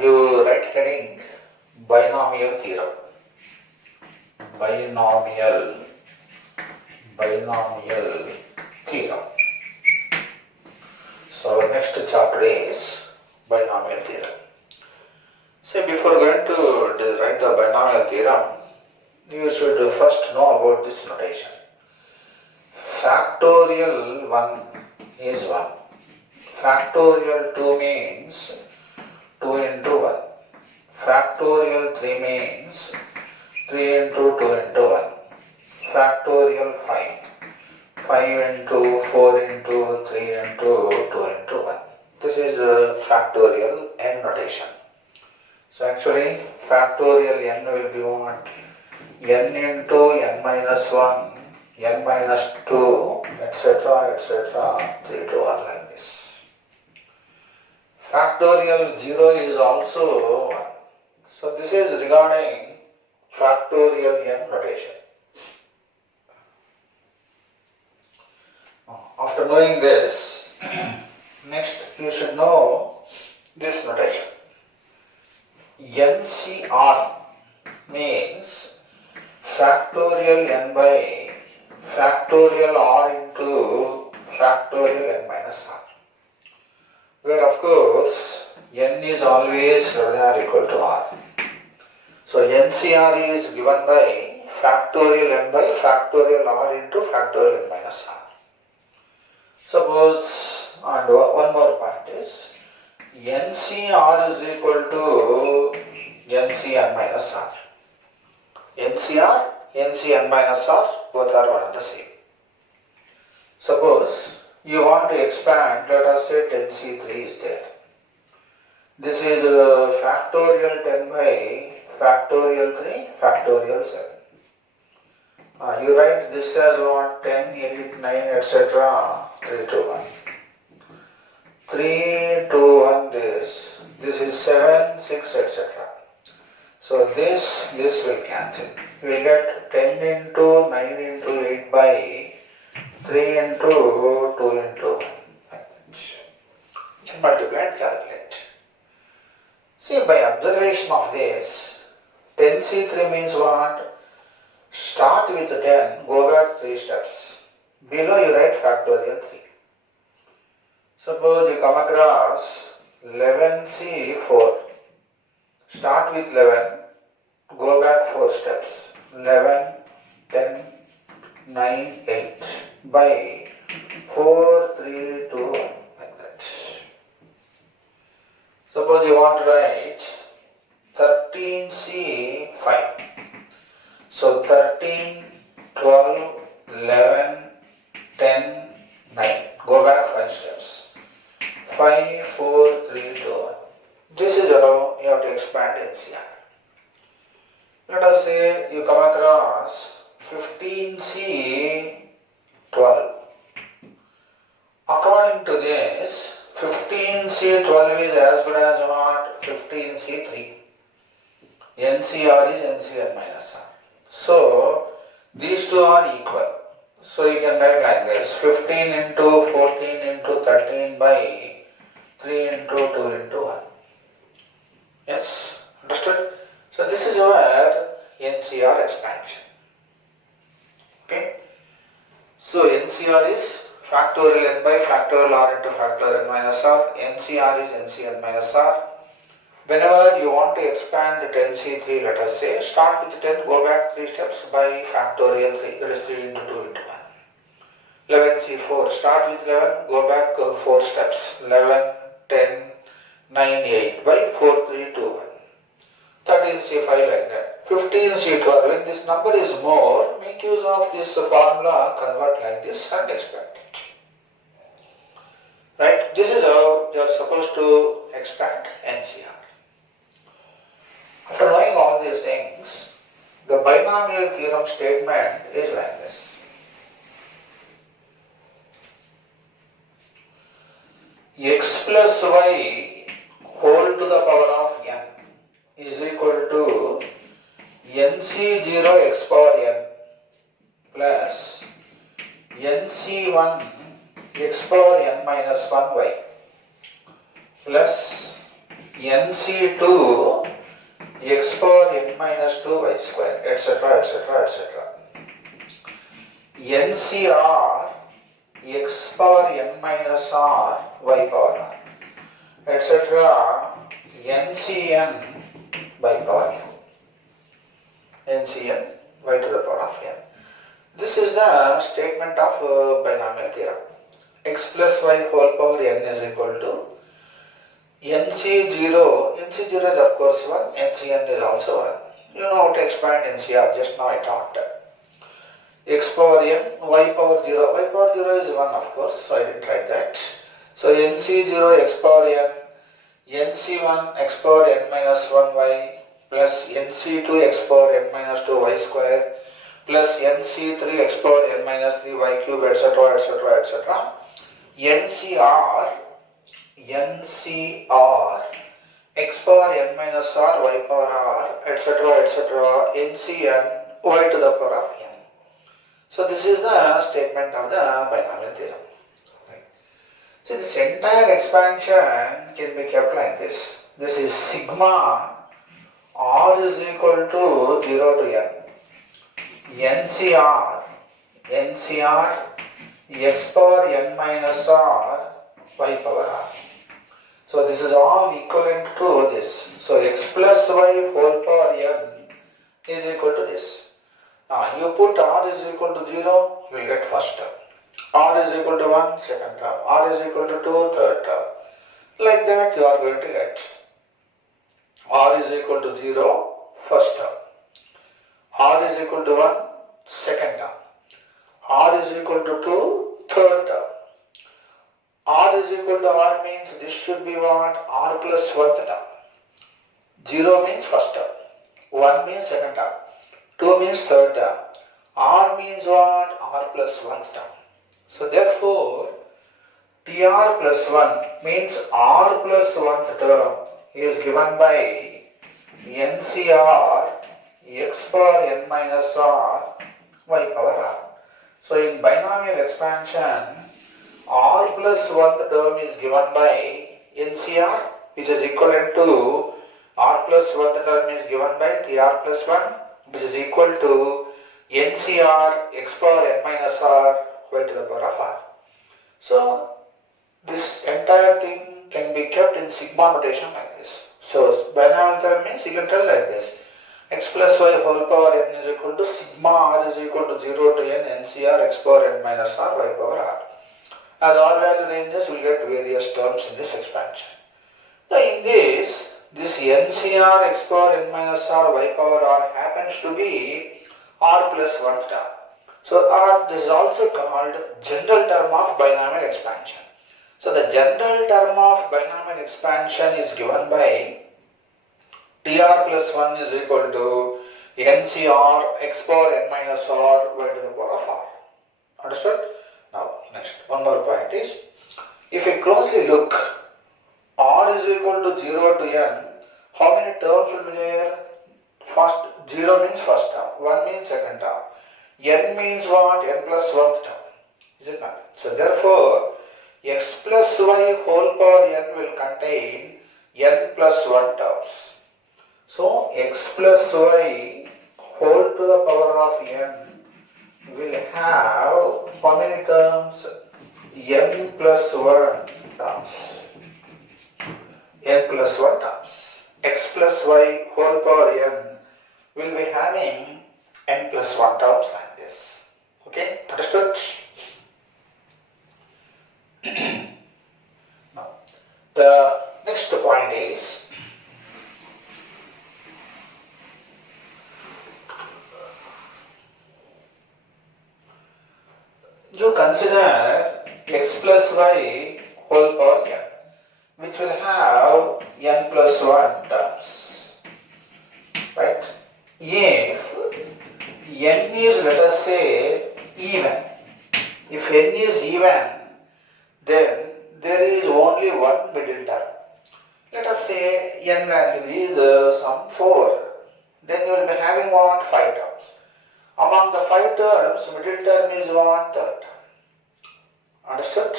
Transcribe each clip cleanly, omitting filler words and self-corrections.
You write heading Binomial Theorem. Binomial Theorem. So our next chapter is Binomial Theorem. So before going to write the Binomial Theorem, you should first know about this notation. Factorial 1 is 1. Factorial 2 means 2 into 1. Factorial 3 means 3 into 2 into 1. Factorial 5. 5 into 4 into 3 into 2 into 1. This is factorial n notation. So actually factorial n will be what? N into n minus 1, n minus 2, etc., 3 to 1 like this. Factorial 0 is also 1. So this is regarding factorial n notation. After knowing this, next you should know this notation. NCR means factorial n by factorial r into factorial n minus r, where of course n is always greater than or equal to r. So NCR is given by factorial n by factorial r into factorial n minus r. Suppose, and one more point is, NCR is equal to NCN minus R. NCR, NCN minus R, both are one and the same. Suppose you want to expand, let us say 10C3 is there. This is factorial 10 by factorial 3, factorial 7. You write this as what? 10, 8, 9, etc. 3 to 1. 3 to 1 this is 7, 6, etc. So this will cancel. You will get 10 into 9 into 8 by 3 into 2 into 1. Multiply and calculate. See, by observation of this, 10C3 means what? Start with 10, go back 3 steps. Below you write factorial 3. Suppose you come across 11C4. Start with 11, go back 4 steps. 11, 10, 9, 8 by 4, 3, 2, 1 like that. Suppose you want to write 13C5. So 13, 12, 11, 10, 9. Go back 5 steps. 5, 4, 3, 2, 1. This is how you have to expand NCR. Let us say you come across 15C12. According to this, 15C12 is as good as what? 15C3. NCR is NCR minus R. So these two are equal. So you can write like this: 15 into 14 into 13 by 3 into 2 into 1. Yes, understood? So this is where NCR expansion. Okay. So NCR is factorial n by factorial r into factorial n minus r. NCR is NCN minus r. Whenever you want to expand the 10C3, let us say, start with 10, go back 3 steps by factorial 3, that is 3 into 2 into 1. 11C4, start with 11, go back 4 steps. 11, 10, 9, 8 by 4, 3, 2, 1. 13C5 like that. 15C12, when this number is more, make use of this formula, convert like this and expand it. Right? This is how you are supposed to expand NCR. After knowing all these things, the binomial theorem statement is like this. X plus y whole to the power of n is equal to nc0 x power n plus nc1 x power n minus 1 y plus nc to x power n minus 2 y square, etc., etc., etc. ncr x power n minus r y power r, etc. ncn by power n, ncn y to the power of n. This is the statement of binomial theorem. X plus y whole power n is equal to nc0. nc0 is of course 1, ncn is also 1. You know how to expand ncr, just now I taught. X power n, y power 0. Y power 0 is 1 of course, so I didn't write that. So nc0 x power n, nc1 x power n minus 1y plus nc2 x power n minus 2y square plus nc3 x power n minus 3y cube, etc., etc., etc. ncr x power n minus r y power r, etc., etc. ncn y to the power of n. So this is the statement of the binomial theorem. Right. So this entire expansion can be kept like this. This is sigma r is equal to 0 to n. ncr x power n minus r y power r. So this is all equivalent to this. So x plus y whole power n is equal to this. Now you put r is equal to 0, you will get first term. R is equal to 1, second term. R is equal to 2, third term. Like that you are going to get r is equal to 0, first term. R is equal to 1, second term. R is equal to 2, third term. R is equal to r means this should be what? R plus 1th term. 0 means first term. 1 means second term. 2 means third term. R means what? R plus 1th term. So therefore, TR plus 1 means R plus 1th term is given by NCR x power n minus r y power r. So in binomial expansion, R plus 1th term is given by NCR, which is equivalent to R plus 1th term is given by TR plus 1, which is equal to NCR x power n minus r y to the power of r. So this entire thing can be kept in sigma notation like this. So binomial theorem means you can tell like this: x plus y whole power n is equal to sigma r is equal to 0 to n NCR x power n minus r y power r. As all value ranges, we will get various terms in this expansion. Now in this NCR x power n minus r y power r happens to be r plus 1 term. So this is also called general term of binomial expansion. So the general term of binomial expansion is given by TR plus 1 is equal to NCR x power n minus r y to the power of r. Understood? Now next, one more point is, if you closely look, r is equal to 0 to n, how many terms will be there? First, 0 means first term, 1 means second term, n means what? N plus 1th term. Is it not? So therefore, x plus y whole power n will contain n plus 1 terms. So x plus y whole to the power of n will have how many terms? N plus 1 terms. N plus 1 terms. X plus y whole power n will be having n plus 1 terms like this. Okay, understood? Now, the next point is, you consider x plus y whole power n, which will have n plus 1 terms, right? If n is, let us say, even, if n is even, then there is only one middle term. Let us say n value is some 4, then you will be having what? 5 terms. Among the 5 terms, middle term is what? Third term. Understood?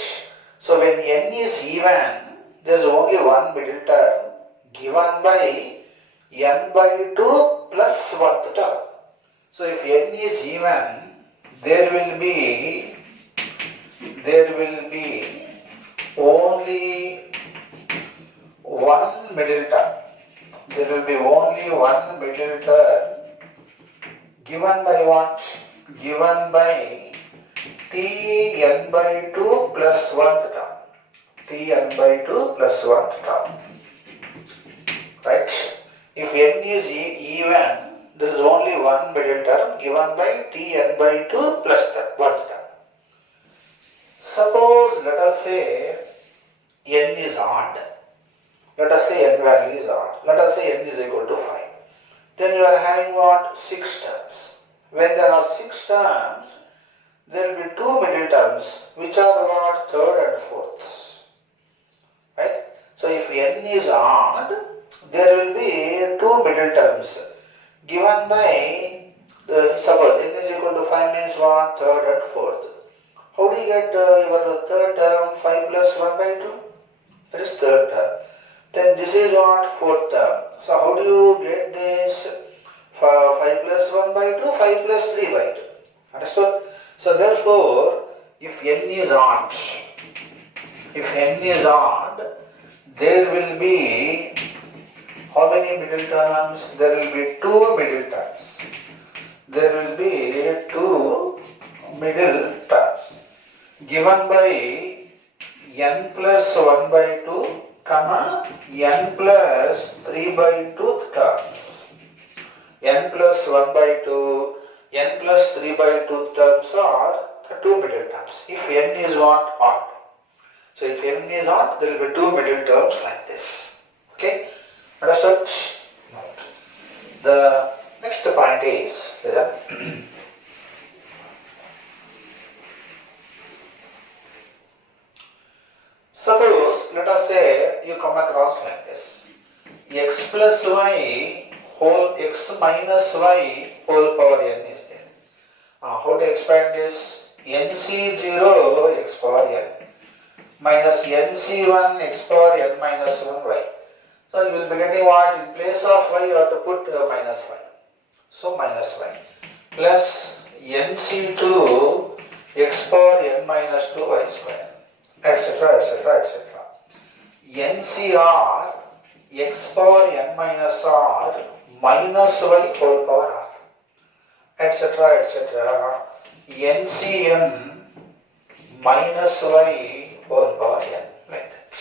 So when n is even, there is only one middle term, given by n by 2 plus 1th term. So if n is even, there will be only one middle term. There will be only one middle term given by what? Given by t n by 2 plus 1th term. T n by 2 plus 1th term. Right? If n is even, there is only one middle term given by t n by 2 plus 1th term. Suppose, let us say n is odd. Let us say n value is odd. Let us say n is equal to 5. Then you are having what? 6 terms. When there are 6 terms, there will be 2 middle terms, which are what? 3rd and 4th. Right? So if n is odd, there will be 2 middle terms given by, suppose n is equal to 5 means what? 3rd and 4th. How do you get your 3rd term? 5 plus 1 by 2? That is 3rd term. Then this is what? 4th term. So how do you get this? 5 plus 1 by 2, 5 plus 3 by 2. Understood? So therefore, if n is odd, there will be how many middle terms? There will be 2 middle terms. There will be 2 middle terms given by n plus 1 by 2, comma n plus 3 by 2 terms. N plus 1 by 2, n plus 3 by 2 terms are the 2 middle terms. If n is what? Odd. So if n is odd, there will be 2 middle terms like this. Okay? Understood? The next point is suppose, let us say you come across like this. X plus y whole x minus y whole power n is there. How to expand this? nc0 x power n minus nc1 x power n minus 1y. So you will be getting what? In place of y you have to put minus y. So minus y plus nc2 x power n minus 2y square, etc., etc., etc. ncr x power n minus r minus y whole power r, etc., etc. ncm minus y whole power n, like that.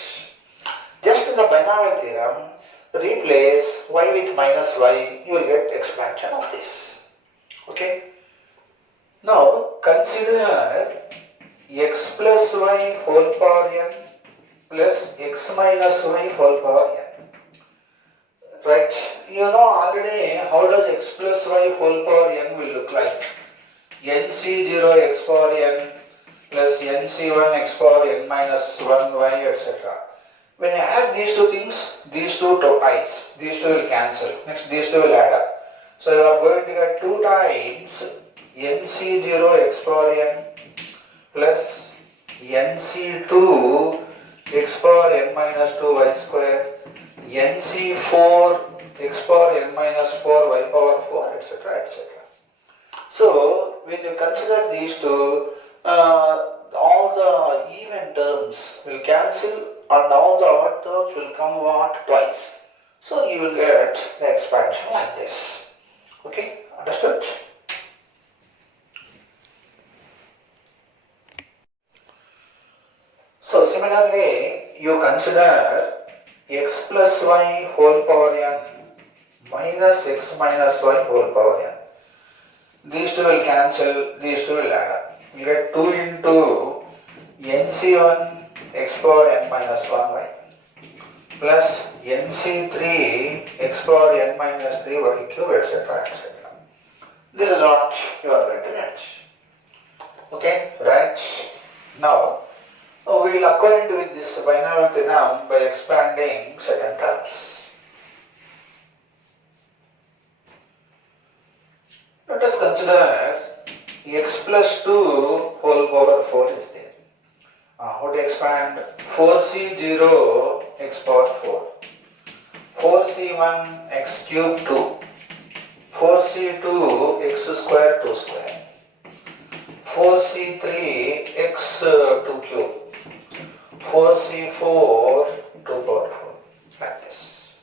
Just in the binomial theorem, replace y with minus y, you will get expansion of this. Okay? Now consider x plus y whole power n plus x minus y whole power n. Right? You know already how does x plus y whole power n will look like. nc0 x power n plus nc1 x power n minus 1y, etc. When you add these two things, these two i's, these two will cancel. Next, these two will add up. So you are going to get 2 times nc0 x power n plus nc2 x power n minus 2y square, nc4 x power n minus 4y power 4, etc., etc. So when you consider these two, all the even terms will cancel and all the odd terms will come what? Twice. So you will get the expansion like this. Okay? Understood? So similarly, you consider x plus y whole power n minus x minus y whole power n. These two will cancel, these two will add up. You get 2 into nc1 x power n minus 1y plus nc3 x power n minus 3y cube, etc., etc. This is what you are going to get. Okay, right? Now, we will acquaint with this binomial theorem by expanding certain terms. Let us consider x plus 2 whole power 4 is there. How to expand? 4c0 x power 4. 4c1 x cube 2, 4c2 x square 2 square, 4c3 x 2 cube, 4c4 2 power 4, like this.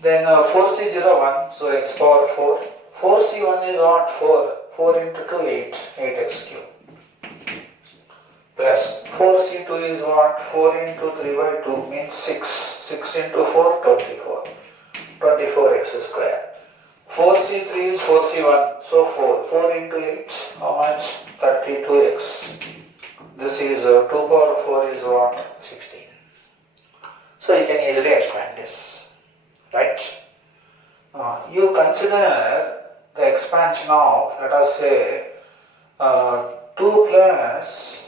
Then 4c01, so x power 4, 4c1 is what? 4, 4 into 2 8, 8x cube. Plus 4c2 is what? 4 into 3 by 2 means 6. 6 into 4, 24. 24x square. 4c3 is 4c1, so 4. 4 into 8, how much? 32x. This is 2 power 4 is what? 16. So you can easily expand this. Right? You consider the expansion of, let us say, 2 plus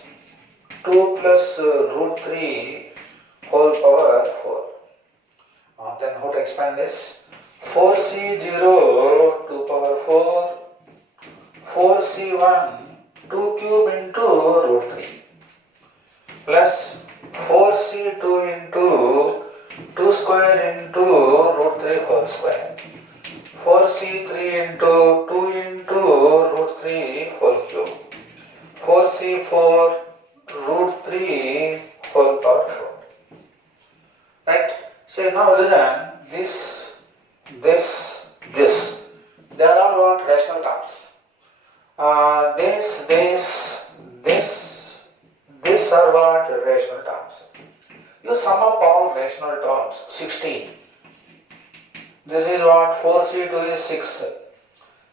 root 3 whole power 4. Then how to expand this? 4c0 2 power 4, 4c1 2 cube into root 3 plus 4c2 into 2 square into root 3 whole square, 4c3 into 2 into root 3 whole cube, 4c4 root 3 whole power 4. Right? So now listen, this, they are all what? Rational terms. This are what? Rational terms. You sum up all rational terms, 16. This is what? 4c2 is 6.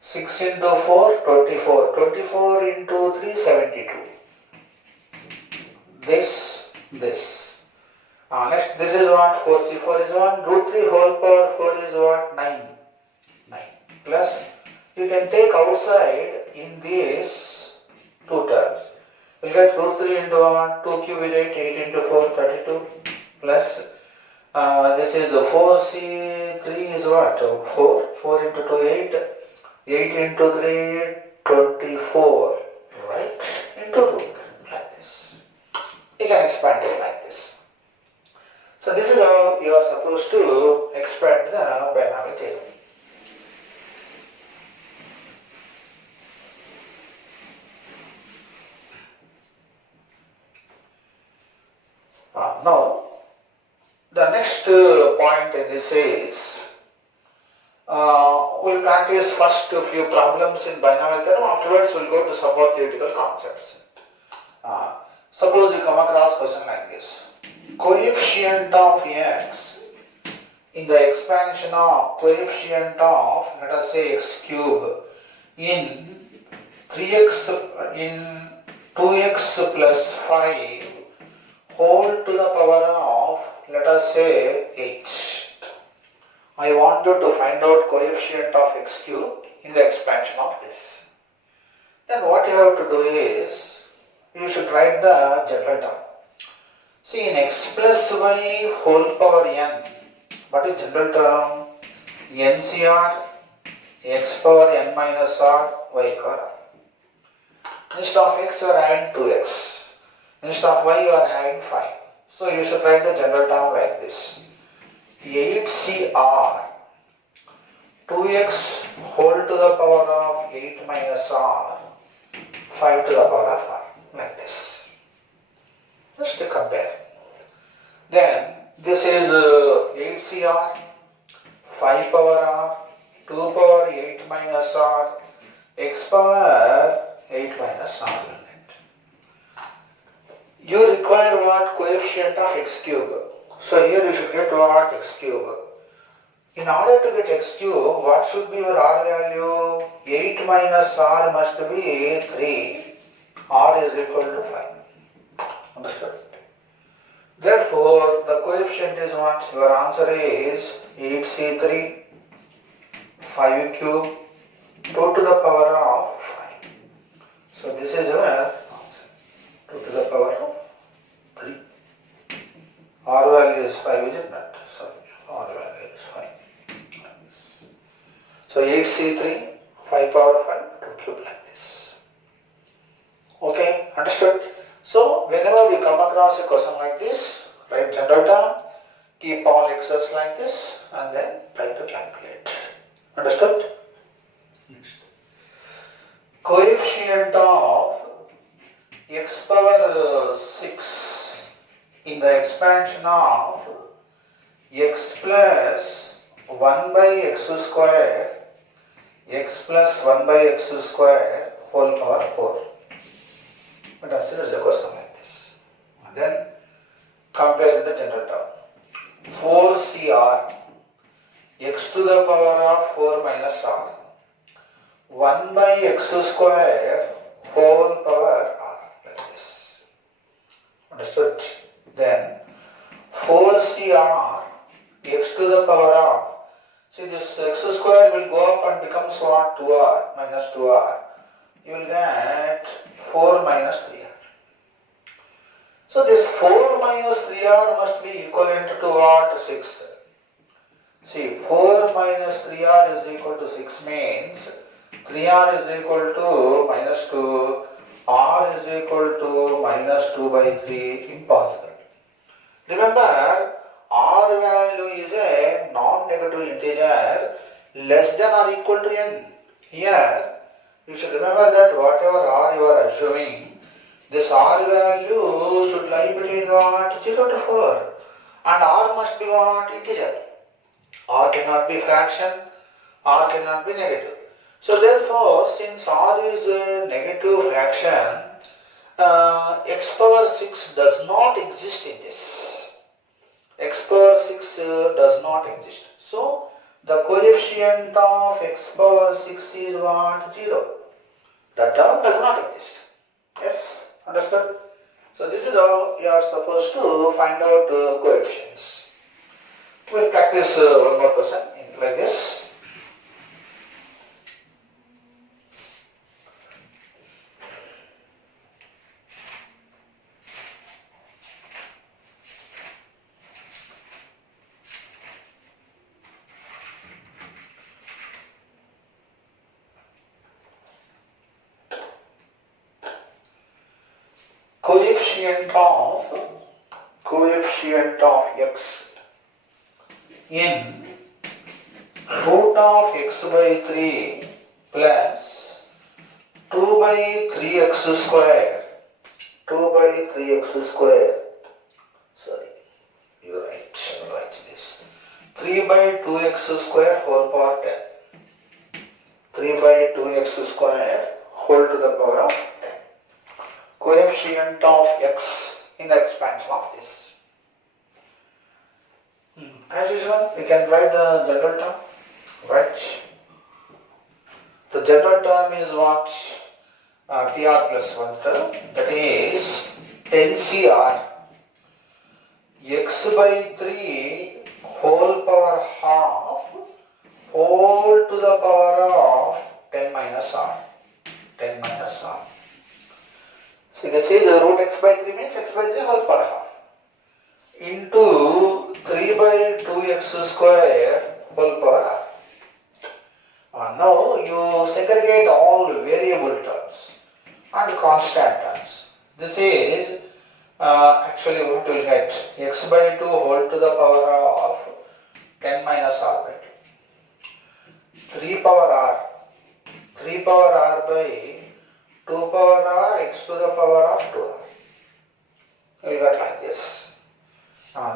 6 into 4, 24. 24 into 3, 72. This. Next, this is what? 4c4 is 1. Root 3 whole power 4 is what? 9. Plus, you can take outside in these two terms. You get root 3 into 1, 2 cube is 8, 8 into 4, 32. Plus, this is 4c3 is what? 4. 4 into 2, 8. 8 into 3, 24. Right? Into root. Like this. You can expand it like this. So this is how you are supposed to expand the binomial theorem. Now, the next point in this is, we'll practice first a few problems in binomial theorem, afterwards we'll go to some more theoretical concepts. Suppose you come across a question like this. Coefficient of x in the expansion of coefficient of, let us say, x cube in 3x in 2x plus 5 whole to the power of, let us say, 8. I want you to find out coefficient of x cube in the expansion of this. Then what you have to do is, you should write the general term. See, in x plus y whole power n, what is general term? NCR, x power n minus r, y power r. Instead of x you are having 2x. Instead of y you are having 5. So you should write the general term like this. 8cr, 2x whole to the power of 8 minus r, 5 to the power of r, like this. Just to compare. Then this is 8cr, 5 power r, 2 power 8 minus r, x power 8 minus r unit. You require what? Coefficient of x cube. So here you should get what? X cube. In order to get x cube, what should be your r value? 8 minus r must be 3. R is equal to 5. Understood? Therefore, the coefficient is what? Your answer is 8c3, 5 cube, 2 to the power of 5. So this is your answer. 2 to the power of 3. R value is 5, is it not? Sorry, R value is 5. So 8c3, 5 power 5, 2 cube like this. Okay, understood? So whenever you come across a question like this, write general term, keep all x's like this and then try to calculate. Understood? Next. Coefficient of x power 6 in the expansion of x plus 1 by x square, x plus 1 by x square whole power 4. But consider the question like this. And then compare the general term. 4cr x to the power of 4 minus r 1 by x square whole power r, like this. Understood? Then 4cr x to the power of, see this x square will go up and becomes what? 2r minus 2r. You will get 4 minus 3r. So this 4 minus 3r must be equivalent to what? 6. See, 4 minus 3r is equal to 6 means 3r is equal to minus 2, r is equal to minus 2 by 3, impossible. Remember, r value is a non-negative integer less than or equal to n. Here, you should remember that whatever r you are assuming, this r value should lie between what? 0 to 4. And r must be what? Integer. R cannot be fraction, r cannot be negative. So therefore, since r is a negative fraction, x power 6 does not exist in this. X power 6 does not exist. So the coefficient of x power 6 is what? 0. The term does not exist. Yes, understood? So this is how you are supposed to find out coefficients. We will practice one more question like this. Coefficient of x in root of x by 3 plus 2 by 3x square, 2 by 3x square, sorry, you write this, 3 by 2x square whole power 10, 3 by 2x square whole to the power of 10. Coefficient of x in the expansion of this. As usual, we can write the general term. Right? The general term is what? TR plus 1 term. That is 10CR. X by 3 whole power half whole to the power of 10 minus r. 10 minus r. See, this is root x by 3 means x by 3 whole power half into 3 by 2x square whole power r. Now you segregate all variable terms and constant terms. This is actually what we will get? X by 2 whole to the power of 10 minus r by 2. 3 power r. 3 power r by 2 power r x to the power of 2r. We will get like this.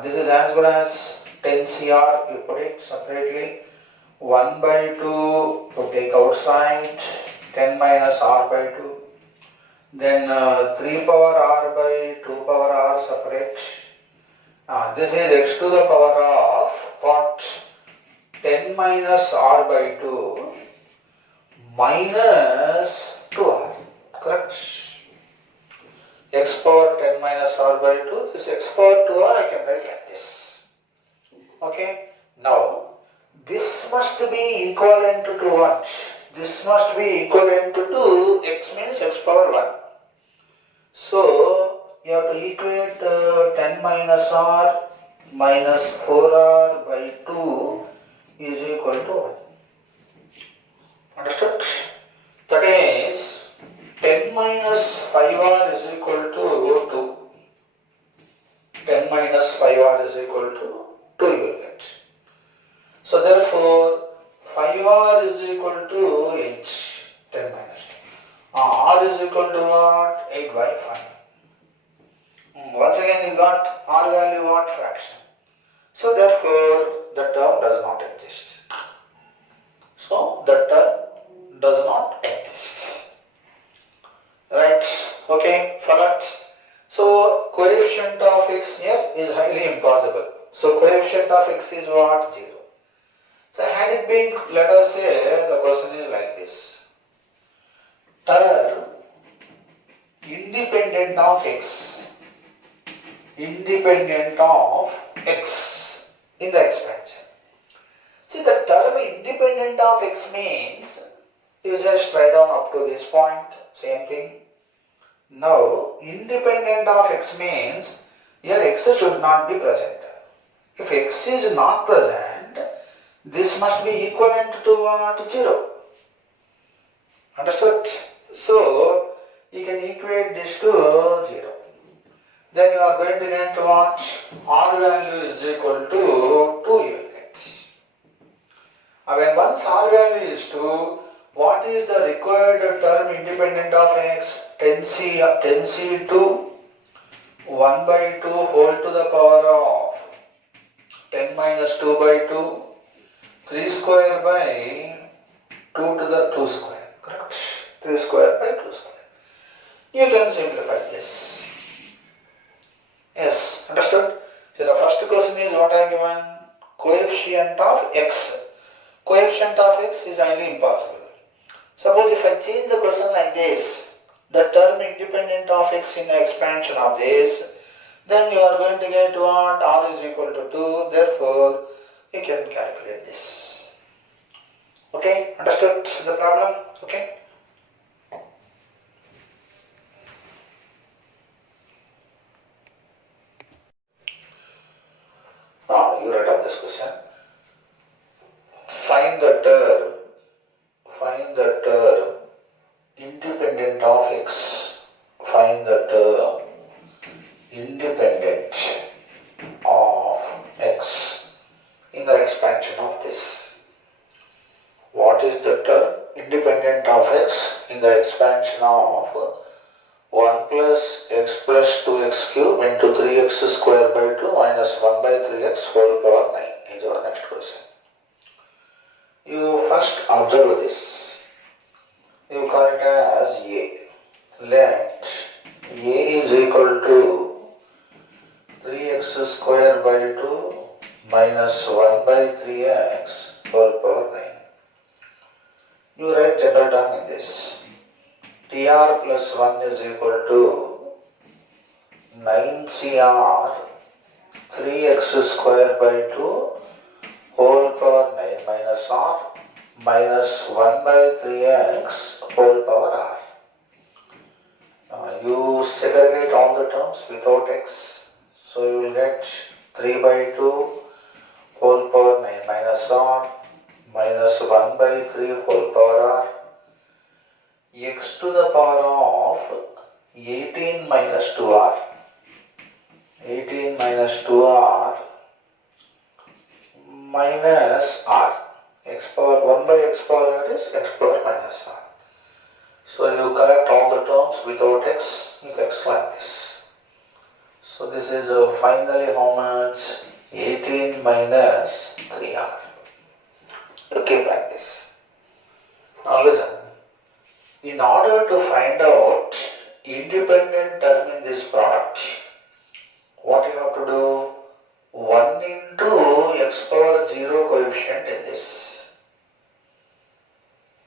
This is as good as 10CR, you put it separately. 1 by 2 to take outside, 10 minus r by 2. Then 3 power r by 2 power r separate. This is x to the power of what? 10 minus r by 2 minus 2r. Correct? X power 10 minus r by 2, this x power 2r I can write like this. Okay? Now, this must be equivalent to what? This must be equivalent to x means x power 1. So, you have to equate 10 minus r minus 4r by 2 is equal to 1. Understood? That is 10 minus 5r is equal to 2. 10 minus 5r is equal to 2. So therefore the term does not exist. So the term does not exist. Right? Okay, followed. So coefficient of x here is highly impossible. So coefficient of x is what? 0. So had it been, let us say, the question is like this. Term independent of x in the expansion. See, the term independent of x means you just write down up to this point, same thing. Now, independent of x means here x should not be present. If x is not present, this must be equivalent to what? 0. Understood? So, you can equate this to 0. Then you are going to get what? R value is equal to 2 even x. When once R value is 2, what is the required term independent of x? 10c to 1 by 2 whole to the power of 10 minus 2 by 2, 3 square by 2 to the 2 square. Correct? 3 square by 2 square. You can simplify this. Yes, understood? So the first question is what I given? Coefficient of x. Coefficient of x is highly impossible. Suppose if I change the question like this, the term independent of x in the expansion of this, then you are going to get what? R is equal to 2, therefore you can calculate this. Okay, understood the problem? Okay. Now you write up this question. Find the term independent of x. Find the term independent of x in the expansion of this. What is the term independent of x in the expansion of 1 plus x plus 2x cube into 3x square by 2 minus 1 by 3x whole power 9 is our next question. You first observe this. You call it as A. Let A is equal to 3x square by 2 minus 1 by 3x whole power 9. You write general term in this. TR plus 1 is equal to 9CR 3x square by 2 whole power 9 minus R minus 1 by 3x whole power R. You segregate all the terms without x. So you will get 3 by 2 whole power 9 minus R minus 1 by 3 whole power R. X to the power of 18 minus 2R. 18 minus 2R minus R. X power 1 by x power R is x power minus R. So you collect all the terms without x with x like this. So this is finally how much? 18 minus 3R. You keep like this. Now listen. In order to find out independent term in this product, what you have to do? 1 into x power 0 coefficient in this.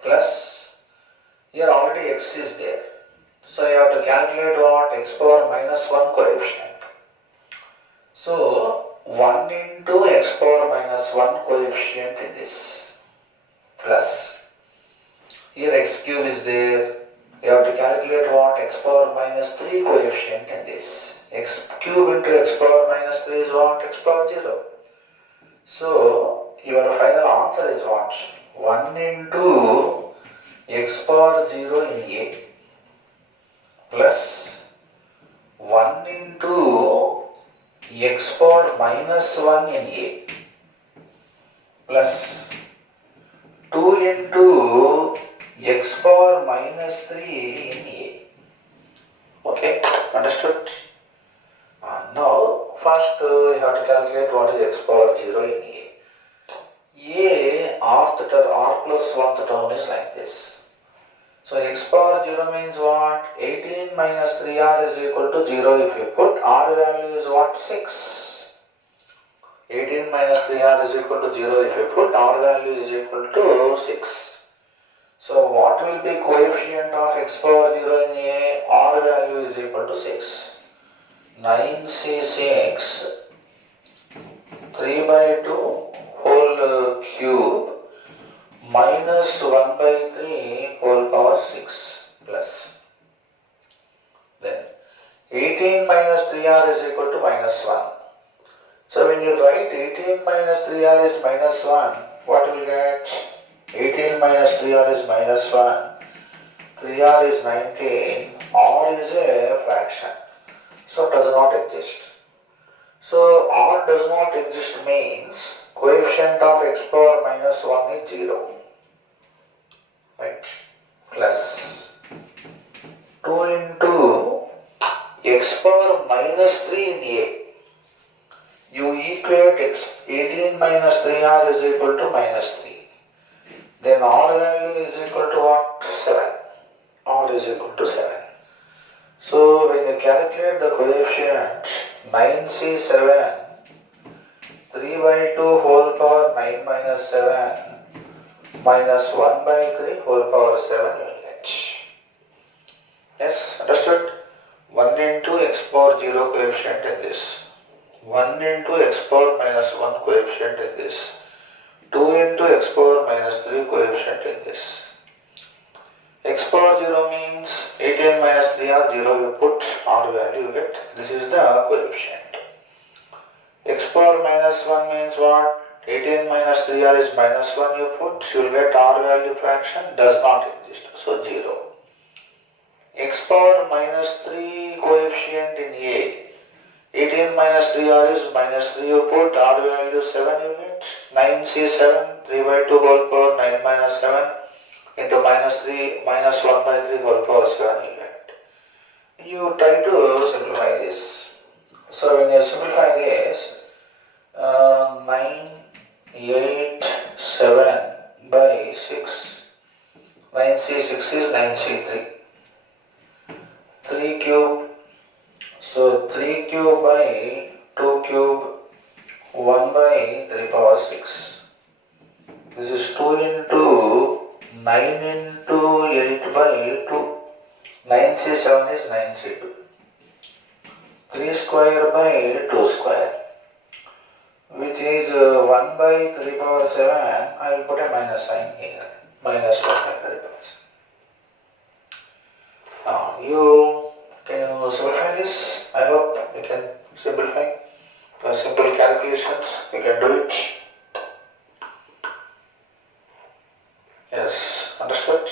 Plus, here already x is there. So you have to calculate what? X power minus 1 coefficient. So 1 into x power minus 1 coefficient in this. Plus, here x cube is there. You have to calculate what? X power minus 3 coefficient in this. X cube into x power minus 3 is what? X power 0. So, your final answer is what? 1 into x power 0 in A plus 1 into x power minus 1 in A plus 2 into x power minus 3 in A. Okay, understood? Now First, you have to calculate what is x power 0 in A. A, rth term, r plus 1th term is like this. So x power 0 means what? 18 minus 3r is equal to 0 if you put r value is what? 6. 18 minus 3r is equal to 0 if you put r value is equal to 6. So what will be coefficient of x power 0 in A? R value is equal to 6. 9c6 3 by 2 whole cube minus 1 by 3 whole power 6 plus. Then 18 minus 3r is equal to minus 1. So when you write 18 minus 3r is minus 1, what will you get? 18 minus 3r is minus 1, 3r is 19, r is a fraction. So it does not exist. So r does not exist means coefficient of x power minus 1 is 0. Right? Plus 2 into x power minus 3 in A. You equate 18 minus 3r is equal to minus 3. Then r value is equal to what? 7. R is equal to 7. So when you calculate the coefficient 9c7 3 by 2 whole power 9 minus 7 minus 1 by 3 whole power 7 you will get. Yes, understood? 1 into x power 0 coefficient in this. 1 into x power minus 1 coefficient in this. 2 into x power minus 3 coefficient in this. X power 0 means 18 minus 3r 0 you put r value you get. This is the coefficient. X power minus 1 means what? 18 minus 3r is minus 1 you put, you will get r value fraction does not exist. So 0. X power minus 3 coefficient in A. 18 minus 3r is minus 3 you put, r value 7 you get. 9c7 3 by 2 whole power 9 minus 7 into minus 3 minus 1 by 3 whole power 7 you get. You try to simplify this. So when you simplify this, 9, 8, 7 by 6, 9c6 is 9c3. 3 cube, so 3 cube by 2 cube, 1 by 3 power 6. This is 2 into 9 into 8 by 2. 9c7 is 9c2. 3 square by 2 square, which is 1 by 3 power 7. I will put a minus sign here. Minus 1 by 3 power 7. Now, can you simplify this? I hope you can simplify. For simple calculations, you can do it. Yes, understood?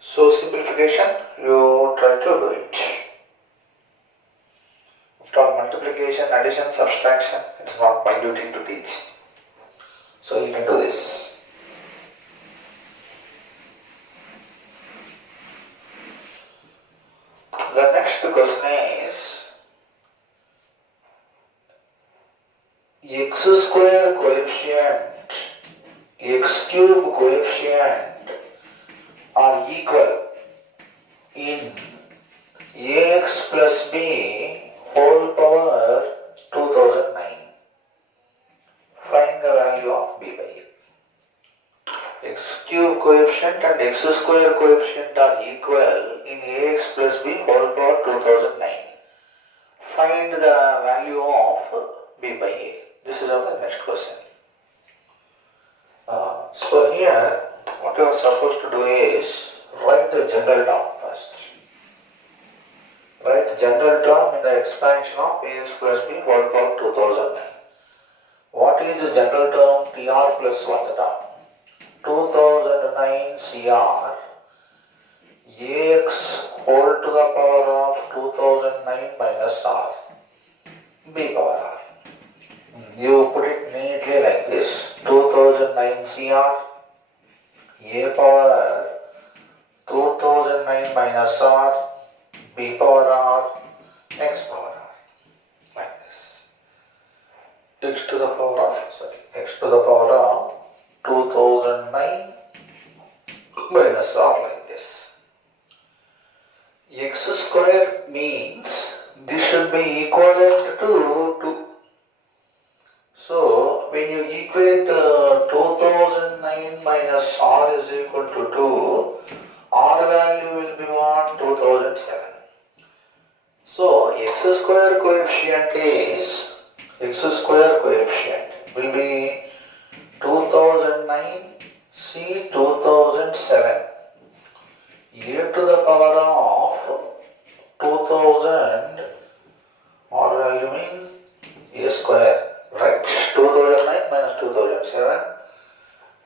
So simplification, you try to do it. After all, multiplication, addition, subtraction, it's not my duty to teach. So you can do this. The next question is x square coefficient, x cube coefficient are equal in ax plus b whole power 2009. Find the value of b by a. X cube coefficient and x square coefficient are equal in ax plus b whole power 2009. Find the value of b by a. This is our next question. So here, what you are supposed to do is write the general term first. Write the general term in the expansion of ax plus b whole power 2009. What is the general term? Tr plus 1 term. 2009 Cr ax whole to the power of 2009 minus r b power r. You put it neatly like this. 2009 Cr a power 2009 minus r, b power r, x power r, like this. X to the power of 2009 minus r, like this. X square means this should be equivalent to 2. So when you equate 2009 minus r is equal to 2, r value will be what? 2007. So x square coefficient will be 2009 c 2007 a to the power of 2000, r value means a square, right? 2009 minus 2007.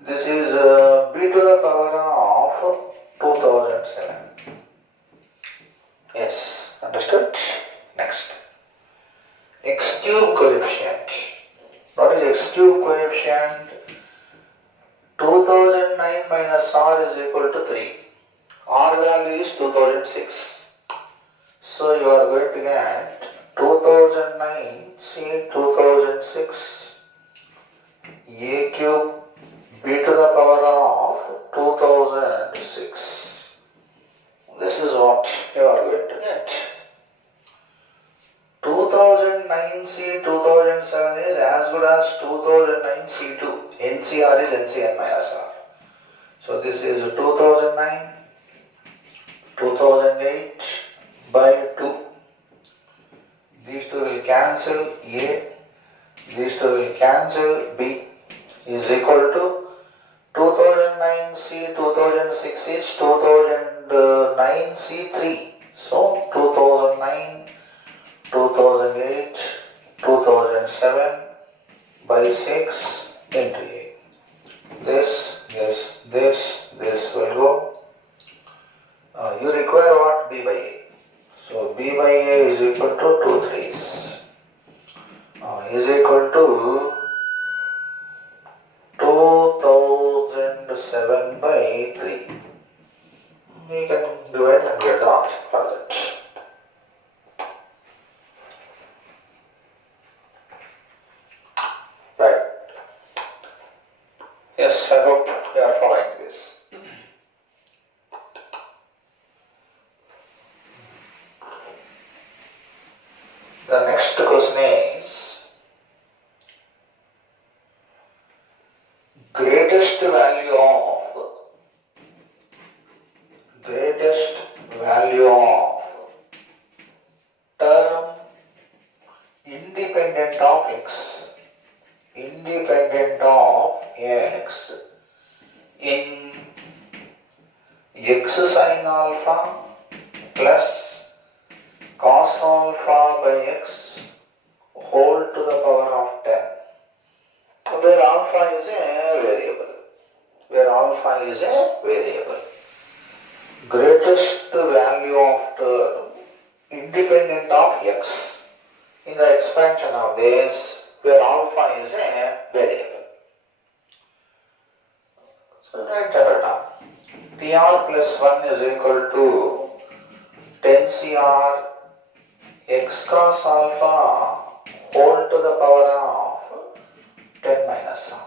This is b to the power of 2007. Yes, understood? Next. X cube coefficient. What is x cube coefficient? 2009 minus r is equal to 3. R value is 2006. So you are going to get 2009 c 2006 a cube b to the power of 2006. This is what you are going to get. 2009 c 2007 is as good as 2009 c2. NCR is NCN minus r. So this is 2009 2008 by 2. These two will cancel a, these two will cancel b, is equal to 2009 c 2006 is 2009 c3. So 2009 2008 2007 by 6 into a. This will go. You require what? B by a. So b by a is equal to 2 threes. Is equal to 2007 by 3. We can divide and get the answer for that. Right. Yes, I hope you are following this. The next question is greatest value of term independent of x in x sin alpha plus cos alpha by x whole to the power of 10, where alpha is a variable. Greatest value of term independent of x in the expansion of this, where alpha is a variable. So write that down. Tr plus 1 is equal to 10 cr x cos alpha whole to the power of 10 minus r.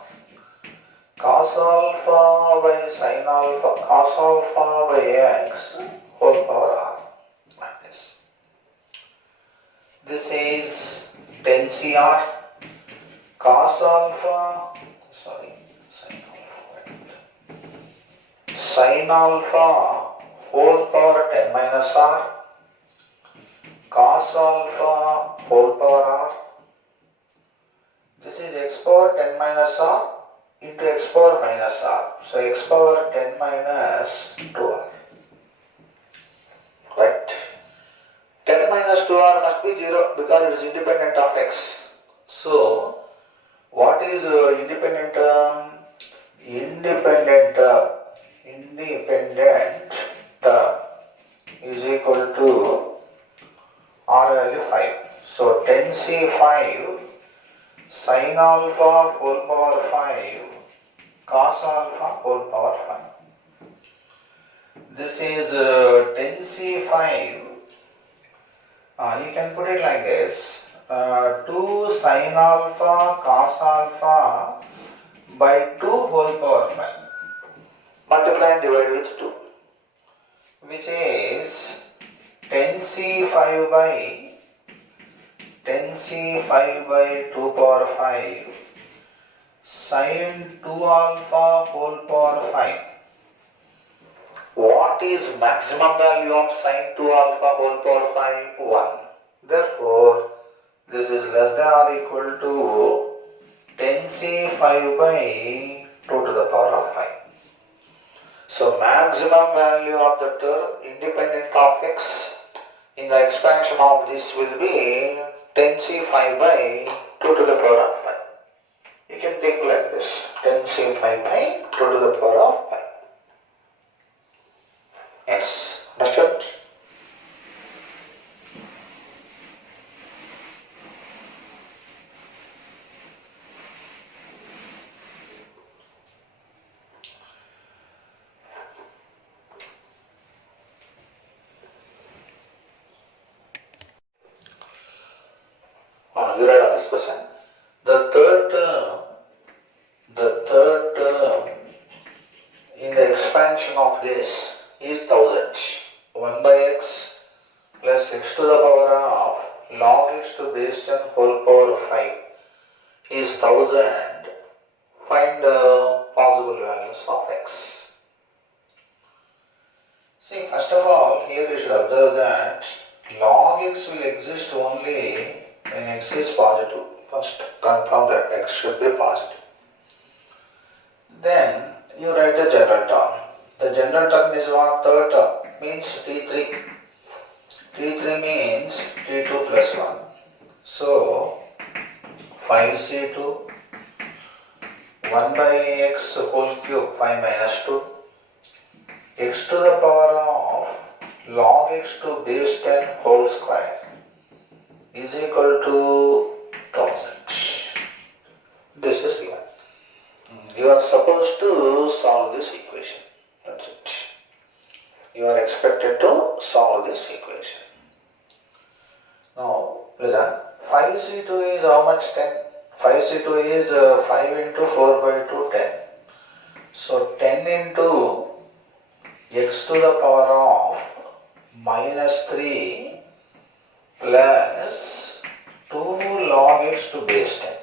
Cos alpha by sin alpha, cos alpha by x whole power r, like this. This is 10 cr cos alpha, sin alpha whole power 10 minus r, cos alpha whole power r. This is x power 10 minus r into x power minus r. So x power 10 minus 2r. Right? 10 minus 2r must be 0 because it is independent of x. So what is independent term? Independent term is equal to r value 5. So 10c5 sin alpha whole power 5 cos alpha whole power 5. this is 10c5. You can put it like this, 2 sin alpha cos alpha by 2 whole power 5. Multiply and divide with 2, which is 10c5 by 2 power 5 sin 2 alpha whole power 5. What is maximum value of sin 2 alpha whole power 5? 1. Therefore, this is less than or equal to 10c5 by 2 to the power of 5. So, maximum value of the term independent of x in the expansion of this will be 10c5 by 2 to the power of 5. You can think like this, 10c5 by 2 to the power of 5. Yes, understood? You read on this question. The third term in the expansion of this is 1000. 1 by x plus x to the power of log x to base 10 whole power of 5 is 1000. Find the possible values of x. See, first of all, here you should observe that log x will exist only when x is positive. First, confirm that x should be positive. Then you write the general term. The general term is what? Third term means T3. T3 means T2 plus 1. So 5C2 1 by x whole cube 5 minus 2 x to the power of log x to base 10 whole square is equal to 1000. This is given. You are supposed to solve this equation. That's it. You are expected to solve this equation. Now, listen. 5C2 is how much? 10. 5C2 is 5 into 4 by 2, 10. So, 10 into x to the power of minus 3 plus 2 log x to base 10.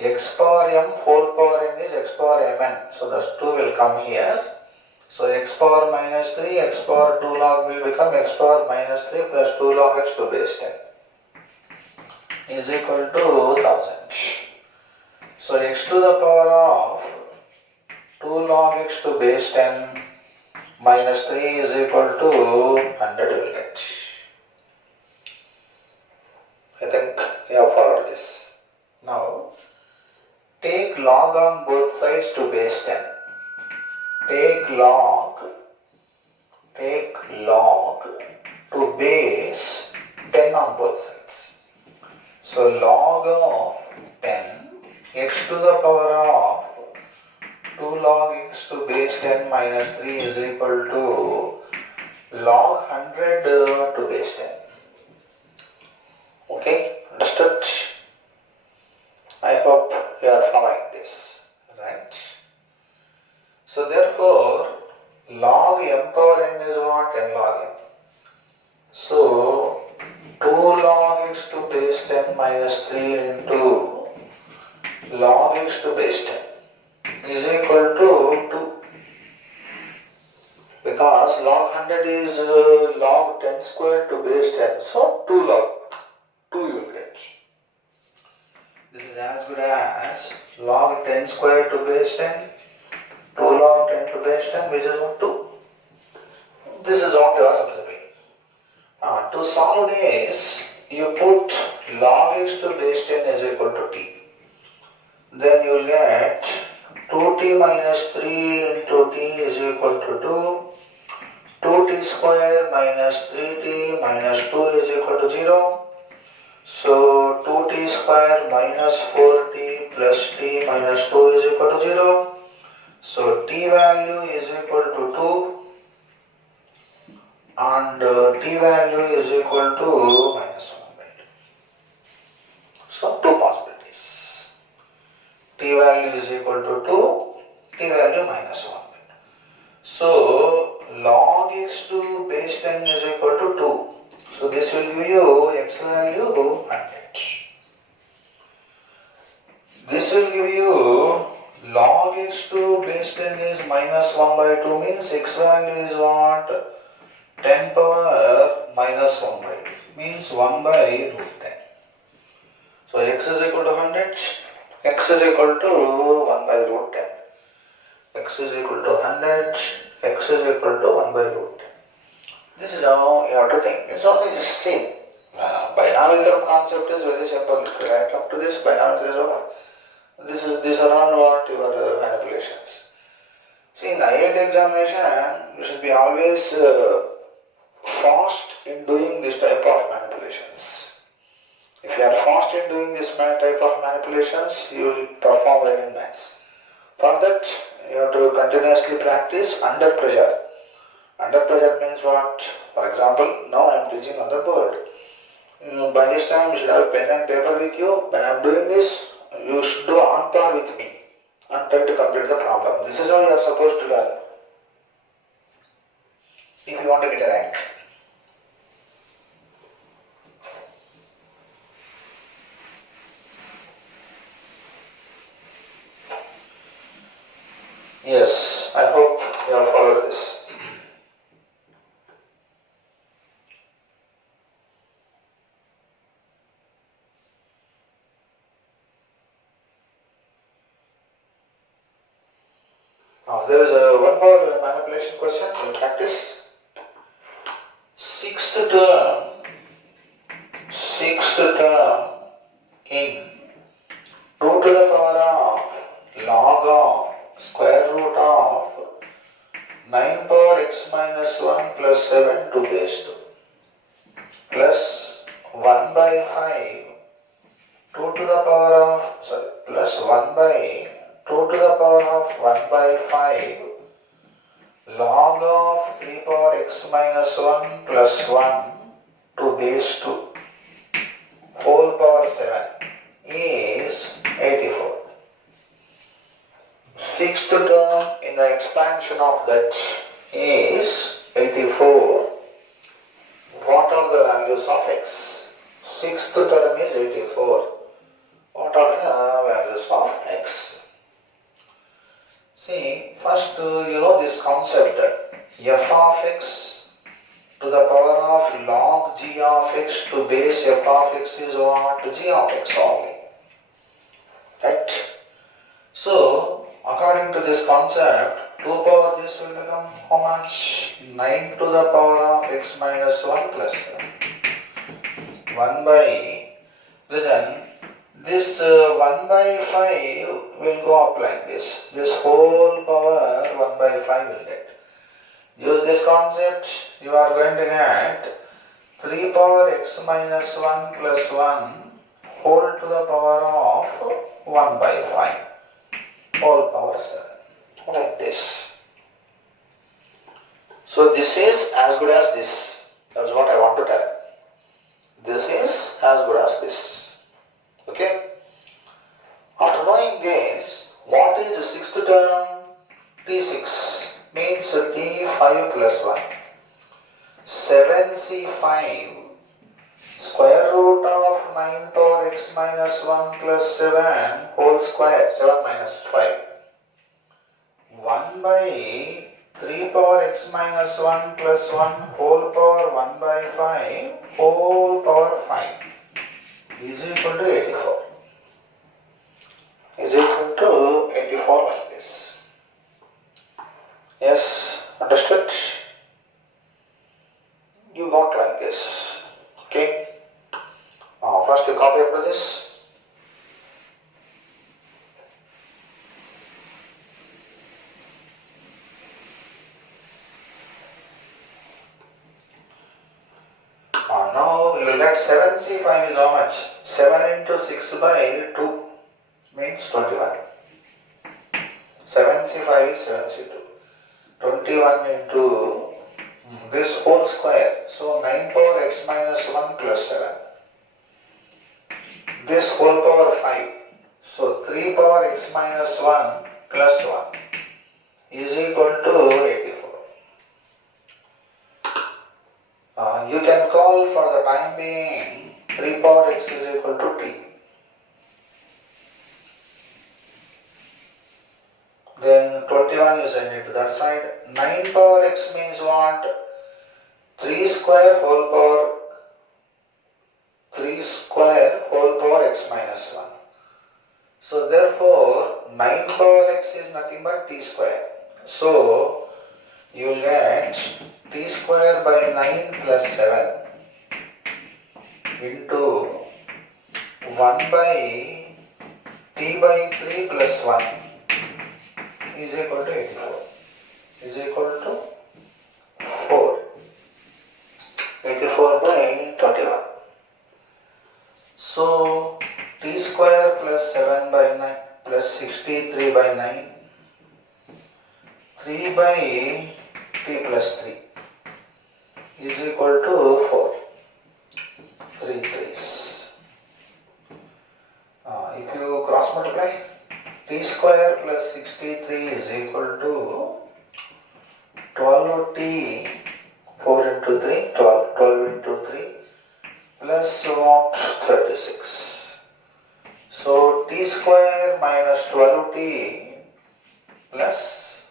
X power m whole power n is x power mn. So, thus 2 will come here. So, x power minus 3, x power 2 log will become x power minus 3 plus 2 log x to base 10 is equal to 1000. So, x to the power of 2 log x to base 10 minus 3 is equal to 100 will get. I think you have followed this. Now, take log on both sides to base 10. Take log to base 10 on both sides. So log of 10 x to the power of 2 log x to base 10 minus 3 is equal to log 100 to base 10. Okay, understood? I hope you are following this, right? So therefore, log m power n is what? N log m. So 2 log x to base 10 minus 3 into log x to base 10 is equal to 2. Because log 100 is log 10 square to base 10. So 2 log 2 you will get. This is as good as log 10 square to base 10, 2 log 10 to base 10, which is what? 2. This is what you are observing. To solve this, you put log x to base 10 is equal to t. Then you will get 2t minus 3 into t is equal to 2. 2t square minus 3t minus 2 is equal to 0. So 2t square minus 4t plus t minus 2 is equal to 0. So t value is equal to 2. and t value is equal to minus 1 by 2. So two possibilities. T value is equal to 2, t value minus 1 by 2. So log x to base 10 is equal to 2. So this will give you x value 100. This will give you log x to base 10 is minus 1 by 2 means x value is what? 10 power minus 1 by 2 means 1 by root 10. So x is equal to 100, x is equal to 1 by root 10. X is equal to 100, x is equal to 1 by root 10. This is how you have to think. It's only this thing. Binomial theorem concept is very simple. Right up to this, binomial theorem is over. These are all what your manipulations. See, in the IIT examination, you should be always fast in doing this type of manipulations. If you are fast in doing this type of manipulations, you will perform well in maths. For that, you have to continuously practice under pressure. Under pressure means what? For example, now I am teaching on the board. By this time, you should have pen and paper with you. When I am doing this, you should do on par with me and try to complete the problem. This is how you are supposed to learn if you want to get a rank. Yes, I hope you have followed this. Now, there is one more manipulation question in practice. Sixth term in 2 to the power of log of square root of 9 power x minus 1 plus 7 to base 2 plus 1 by 5 2 to the power of plus 1 by 2 to the power of 1 by 5 log of 3 power x minus 1 plus 1 to base 2 whole power 7 is 84. Sixth term in the expansion of that is 84. What are the values of x? Sixth term is 84. What are the values of x? See, first you know this concept f of x to the power of log g of x to base f of x is what? G of x only. Right? So, according to this concept, 2 power this will become how much? 9 to the power of x minus 1 plus 1. 1 by, listen, this 1 by 5 will go up like this. This whole power 1 by 5 will get. Use this concept, you are going to get 3 power x minus 1 plus 1 whole to the power of 1 by 5 whole power 7. Like this. So this is as good as this. That's what I want to tell. This is as good as this. Okay? After knowing this, what is the sixth term? T6 means T5 plus 1. 7C5 square root of 9 power x minus 1 plus 7 whole square, 7 minus 5. 1 by 3 power x minus 1 plus 1 whole power 1 by 5 whole power 5 is equal to 84. Is equal to 84 like this. Yes, understood? You got like this. Okay? Now first you copy up to this. Now you will get 7C5 is how much? 7 into 6 by 2 means 21. 7C5 is 7C2. 21 into this whole square. So 9 power x minus 1 plus 7. This whole power 5. So 3 power x minus 1 plus 1 is equal to 84. You can call for the time being 3 power x is equal to t. Then 21 you send it to that side. 9 power x means what? 3 square whole power 3 square whole power x minus 1. So therefore 9 power x is nothing but t square. So you will get t square by 9 plus 7 into 1 by t by 3 plus 1 is equal to 84. Is equal to 4. 84 by 21. So t square plus 7 by 9 plus 63 by 9, 3 by t plus 3 is equal to 4. 3 threes. If you cross multiply, t square plus 63 is equal to 12t 4 into 3, 12 into 3 plus 36. So t square minus 12t plus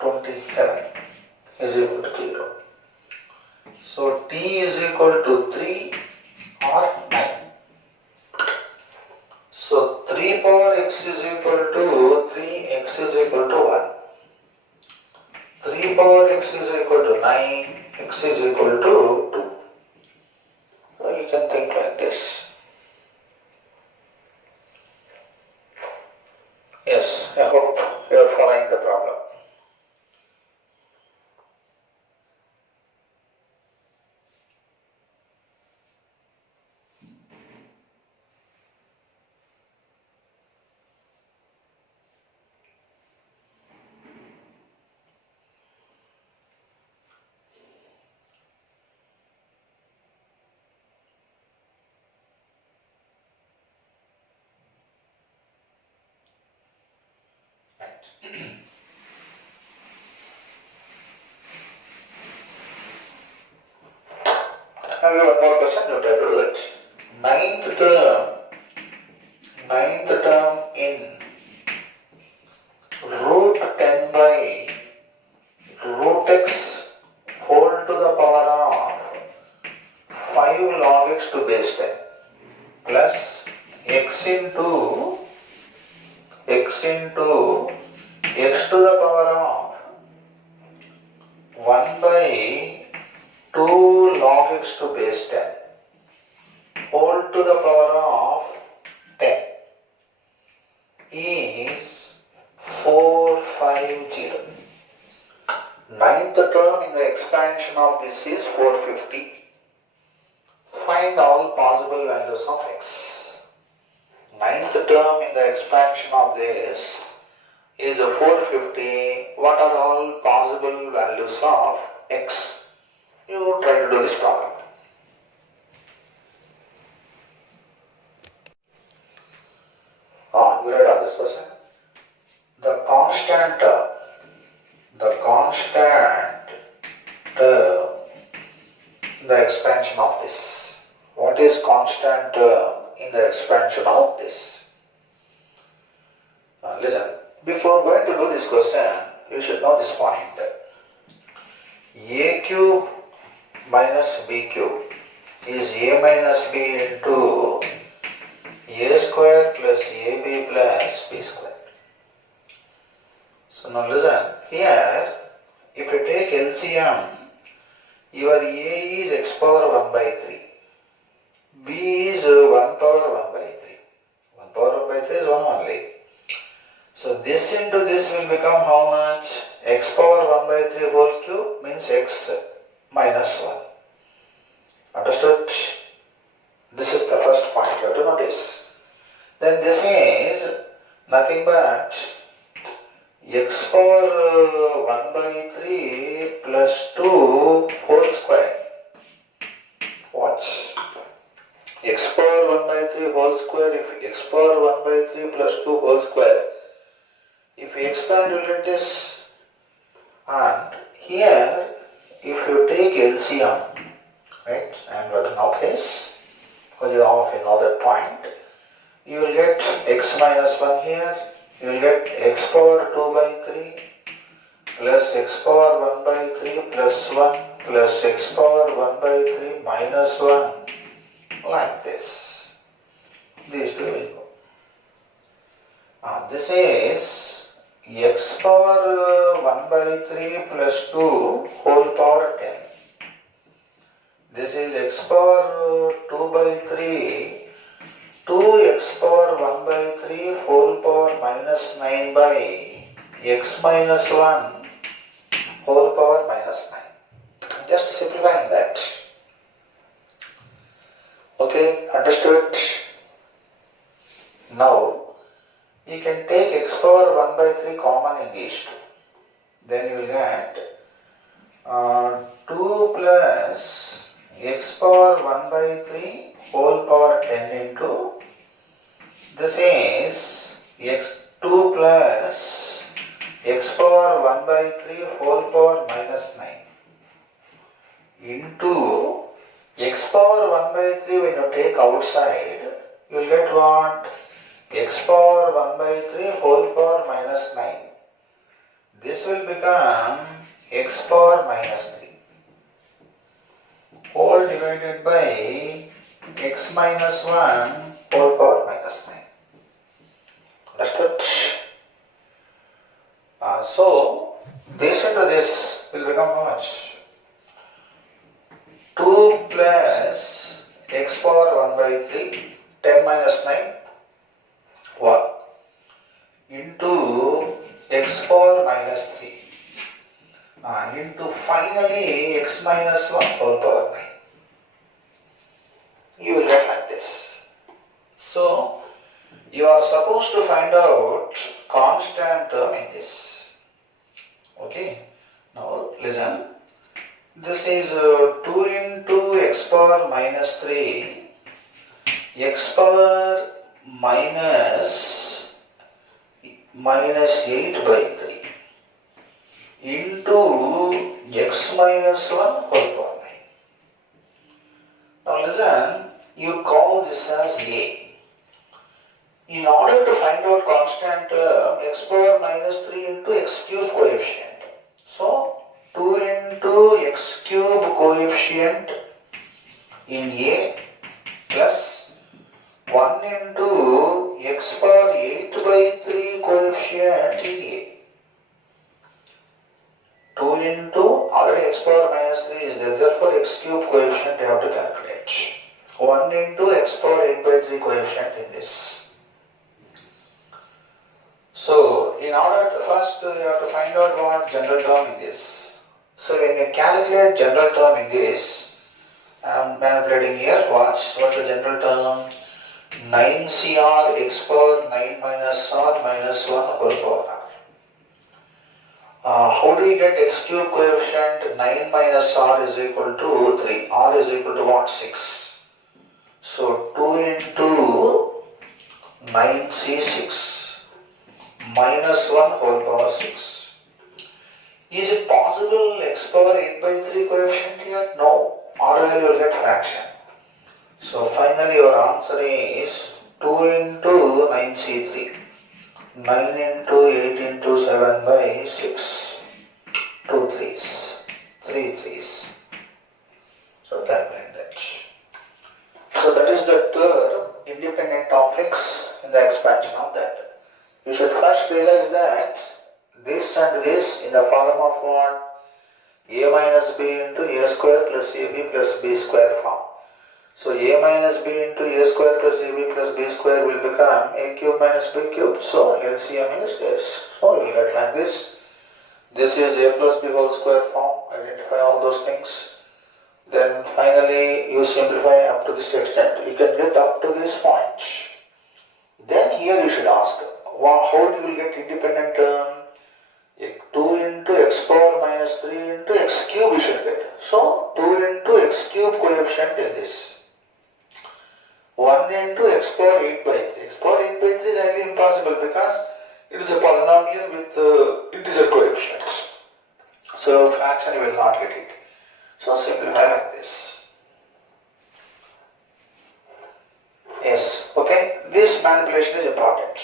27 is equal to 0. So t is equal to 3 or 9. So 3 power x is equal to 3, x is equal to 1. 3 power x is equal to 9, x is equal to 2. So you can think like this. Yes, I hope you are following the problem. Have you one more question? You try to do it. Ninth term in root 10 by root x whole to the power of 5 log x to base 10 plus x into x to the power of 1 by 2 log x to base 10 whole to the power of 10 is 450. Ninth term in the expansion of this is 450. Find all possible values of x. Ninth term in the expansion of this is 450. What are all possible values of x? You try to do this problem. You read all this question. The constant term in the expansion of this. What is constant term in the expansion of this? Listen, before going to do this question, you should know this point. A cube minus b cube is a minus b into a square plus ab plus b square. So now listen, here if you take LCM, your a is x power 1 by 3, b is 1 power 1 by 3. 1 power 1 by 3 is 1 only. So this into this will become how much? X power 1 by 3 whole cube means x minus 1. Understood? This is the first point you have to notice. Then this is nothing but x power 1 by 3 plus 2 whole square. Watch. X power 1 by 3 whole square, if x power 1 by 3 plus 2 whole square, if we expand, you get this. And here, if you take LCM, right, I am working off this, because you know that point, you will get x minus 1 here, you will get x power 2 by 3 plus x power 1 by 3 plus 1 plus x power 1 by 3 minus 1, like this. These two will go. This is x power 1 by 3 plus 2 whole power 10. This is x power 2 by 3, 2x power 1 by 3 whole power minus 9 by x minus 1 whole power minus 9. I'm just simplifying that. Okay, understood? Now, you can take x power 1 by 3 common in these two. Then you will get 2 plus x power 1 by 3 whole power 10 into, this is x2 plus x power 1 by 3 whole power minus 9 into x power 1 by 3 when you take outside, you will get what? X power 1 by 3 whole power minus 9. This will become x power minus 3 whole divided by x minus 1 whole power minus 9. Understood? So, this into this will become how much? 2 plus x power 1 by 3, 10 minus 9, 1 into x power minus 3 into finally x minus 1 whole power 9. You will get like this. So, you are supposed to find out constant term in this. Okay. Now, listen. This is 2 into x power minus 3, x power minus 8 by 3 into x minus 1 whole power 9. Now listen, you call this as A. In order to find out constant term, x power minus 3 into x cube coefficient. So, 2 into x cube coefficient in A plus 1 into x power 8 by 3 coefficient in A. 2 into, already x power minus 3 is there, therefore x cube coefficient you have to calculate. 1 into x power 8 by 3 coefficient in this. So, in order to first you have to find out what general term in this. So, when you calculate general term in this, I am manipulating here, watch what the general term, 9cr x power 9 minus r minus 1 whole power r. How do you get x cube coefficient? 9 minus r is equal to 3, r is equal to what? 6. So, 2 into 9c6 minus 1 whole power 6. Is it possible x power 8 by 3 coefficient here? No. Or you will get fraction. So finally your answer is 2 into 9c3. 9 into 8 into 7 by 6. 2 threes. 3 threes. So calculate that. So that is the term independent of x in the expansion of that. You should first realize that this and this in the form of what? A minus b into a square plus ab plus b square form. So a minus b into a square plus ab plus b square will become a cube minus b cube. So LCM is this. So you will get like this. This is a plus b whole square form. Identify all those things. Then finally you simplify up to this extent. You can get up to this point. Then here you should ask, how do you get independent term? 2 into x power minus 3 into x cube you should get. So 2 into x cube coefficient in this. 1 into x power 8 by 3. X power 8 by 3 is highly impossible because it is a polynomial with integer coefficients. So fraction you will not get it. So simplify like this. Yes, okay. This manipulation is important.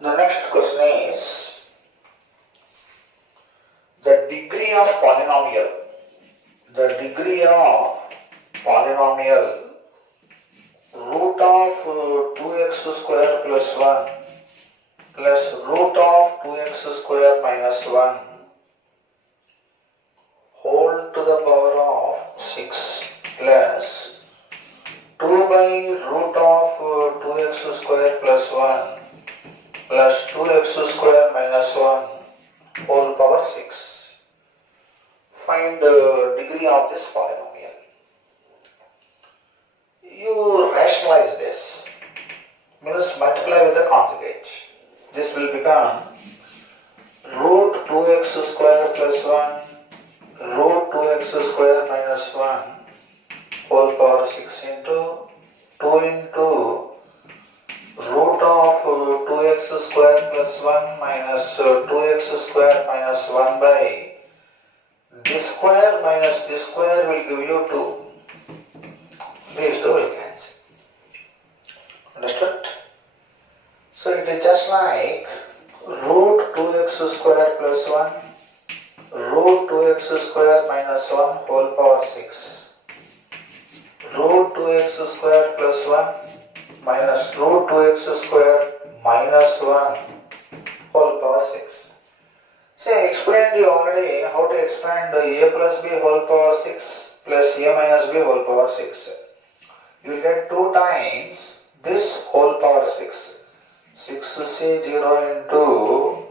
The next question is the degree of polynomial. The degree of polynomial root of 2x square plus 1 plus root of 2x square minus 1 whole to the power of 6 plus 2 by root of 2x square plus 1 plus 2x square minus 1 whole power 6. Find the degree of this polynomial. You rationalize this, means multiply with the conjugate. This will become root 2x square plus 1 root 2x square minus 1 whole power 6 into 2 into root of 2x square plus 1 minus 2x square minus 1 by this square minus this square will give you 2. These two will cancel. Understood? So it is just like root 2x square plus 1 root 2x square minus 1 whole power 6 root 2x square plus 1 minus root 2x square minus 1 whole power 6. See, I explained you already how to expand a plus b whole power 6 plus a minus b whole power 6. You will get 2 times this whole power 6. 6c0 into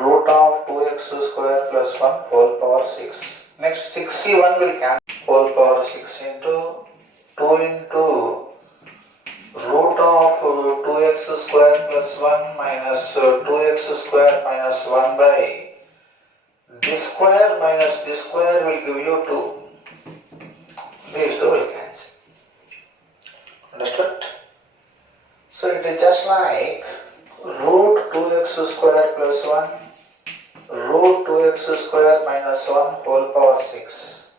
root of 2x square plus 1 whole power 6. Next 6c1 will cancel whole power 6 into 2 into root of 2x square plus 1 minus 2x square minus 1 by this square minus this square will give you 2. These two will cancel. Understood? So it is just like root 2x square plus 1 root 2x square minus 1 whole power 6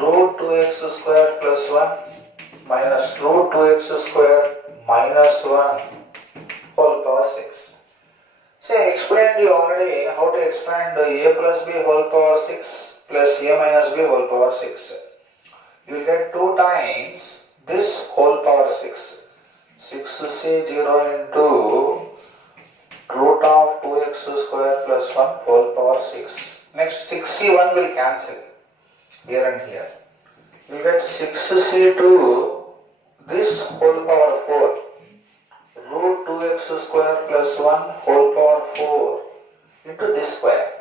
root 2x square plus 1 minus root 2x square minus 1 whole power 6. See, I explained you already how to expand a plus b whole power 6 plus a minus b whole power 6. You will get 2 times this whole power 6. 6c0 into root of 2x square plus 1 whole power 6. Next 6c1 will cancel here and here. You will get 6c2 this whole power 4 root 2x square plus 1 whole power 4 into this square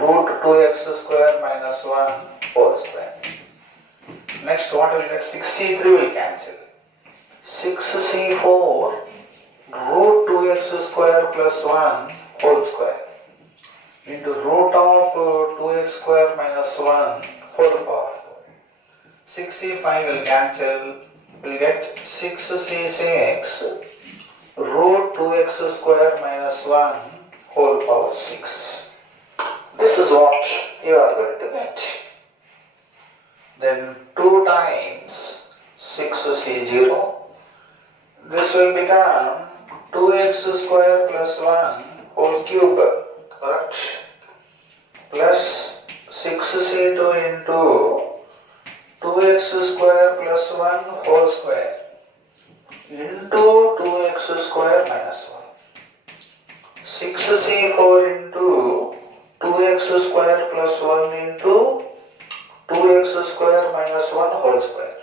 root 2x square minus 1 whole square. Next what will get 6c3 will cancel. 6c4 root 2x square plus 1 whole square into root of 2x square minus 1 whole power 4. 6c5 will cancel, will get 6c6 root 2x square minus 1 whole power 6. This is what you are going to get. Then 2 times 6c0. This will become 2x square plus 1 whole cube, correct? Plus 6c2 into 2 2x square plus 1 whole square into 2x square minus 1. 6c4 into 2x square plus 1 into 2x square minus 1 whole square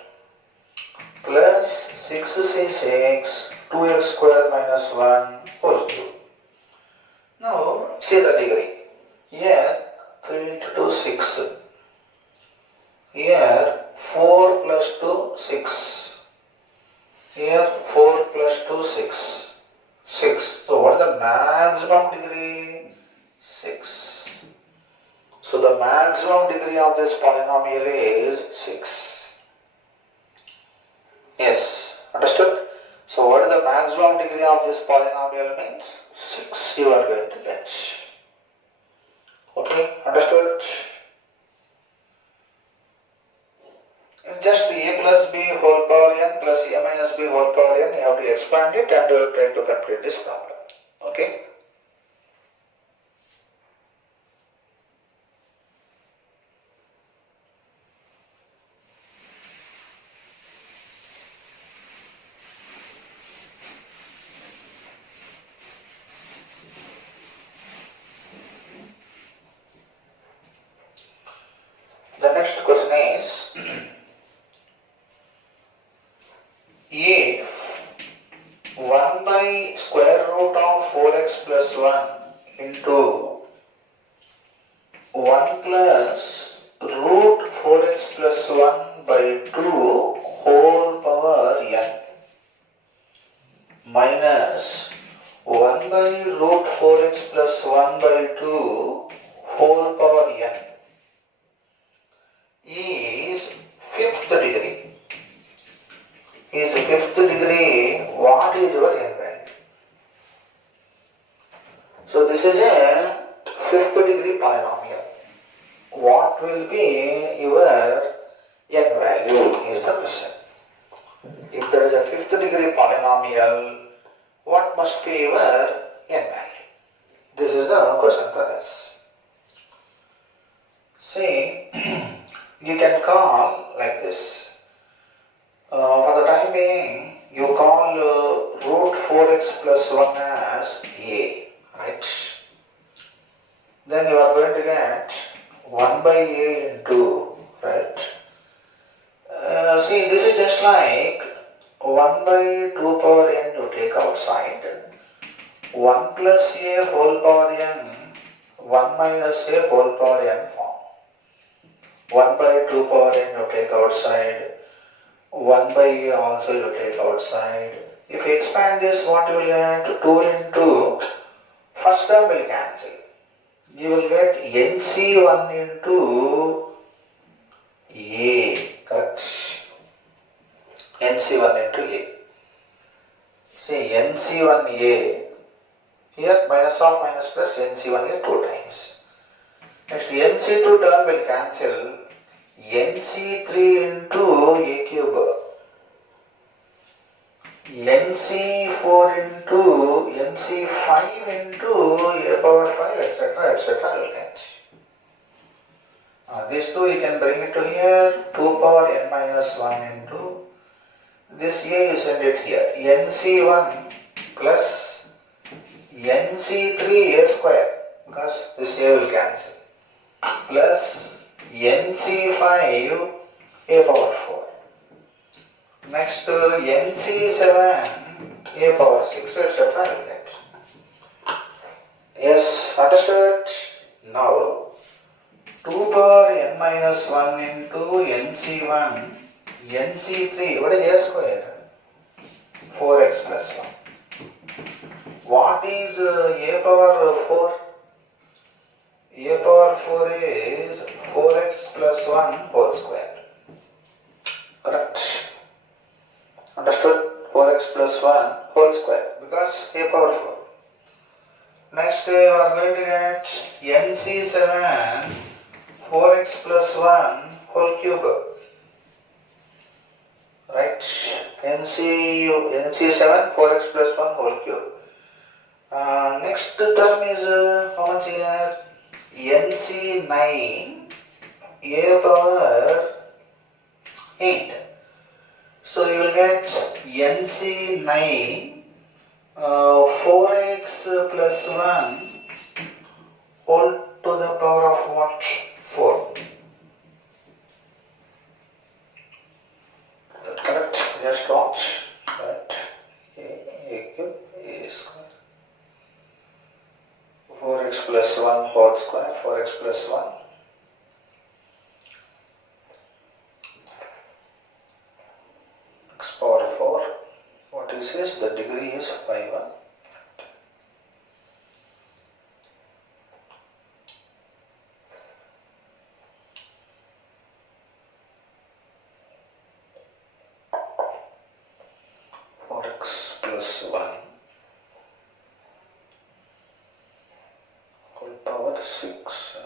plus 6c6 2x square minus 1 whole cube. Now see the degree. Here 3 into 2 6. Here 4 plus 2 6. Here 4 plus 2 6. 6. So what is the maximum degree? 6. So the maximum degree of this polynomial is 6. Yes, understood? So what is the maximum degree of this polynomial means? 6 you are going to get. Okay, understood? Just a plus b whole power n plus a minus b whole power n, you have to expand it and you will try to complete this problem. Okay? The next question is, if 1 by square root of 4x plus 1 into 1 plus root 4x plus 1 by 2 whole power n minus 1 by root 4x plus 1 by 2 whole power n is fifth degree. Is fifth degree, what is your n value? So this is a fifth degree polynomial. What will be your n value is the question. If there is a fifth degree polynomial, what must be your n value? This is the question for us. See, you can call like this. For the time being, you call root 4x plus 1 as a, right? Then you are going to get 1 by a into, right? See, this is just like 1 by 2 power n you take outside, 1 plus a whole power n, 1 minus a whole power n form. 1 by 2 power n you take outside, 1 by a also you take outside. If you expand this, what you will get? 2 into first term will cancel. You will get NC1 into A, correct? NC1 into A. See, NC1A, here minus of minus plus NC1A 2 times. Next, NC2 term will cancel. NC3 into A cube, NC4 into NC5 into A power 5, etc., etc. will get. These two you can bring it to here, 2 power n minus 1 into this A you send it here, NC1 plus NC3 A square, because this A will cancel, plus NC5 A power 4. Next NC7 A power 6, etc. will get. Yes, understood? Now 2 power n minus 1 into NC1, NC3, what is A square? 4x plus 1. What is A power 4? A power 4 is 4x plus 1 whole square. Correct? Understood? 4x plus 1 whole square, because A power 4. Next you are going to get NC7 4x plus 1 whole cube. Right? NC7 4x plus 1 whole cube. Next term is how much here? NC9 A power 8. So you will get NC9 4x plus 1 whole to the power of what? 4. Correct? Just watch. Right? A cube A square. 4x plus 1 whole square. 4x plus 1. X power 4. What is this? The degree is 5. 4x plus 1 whole power 6.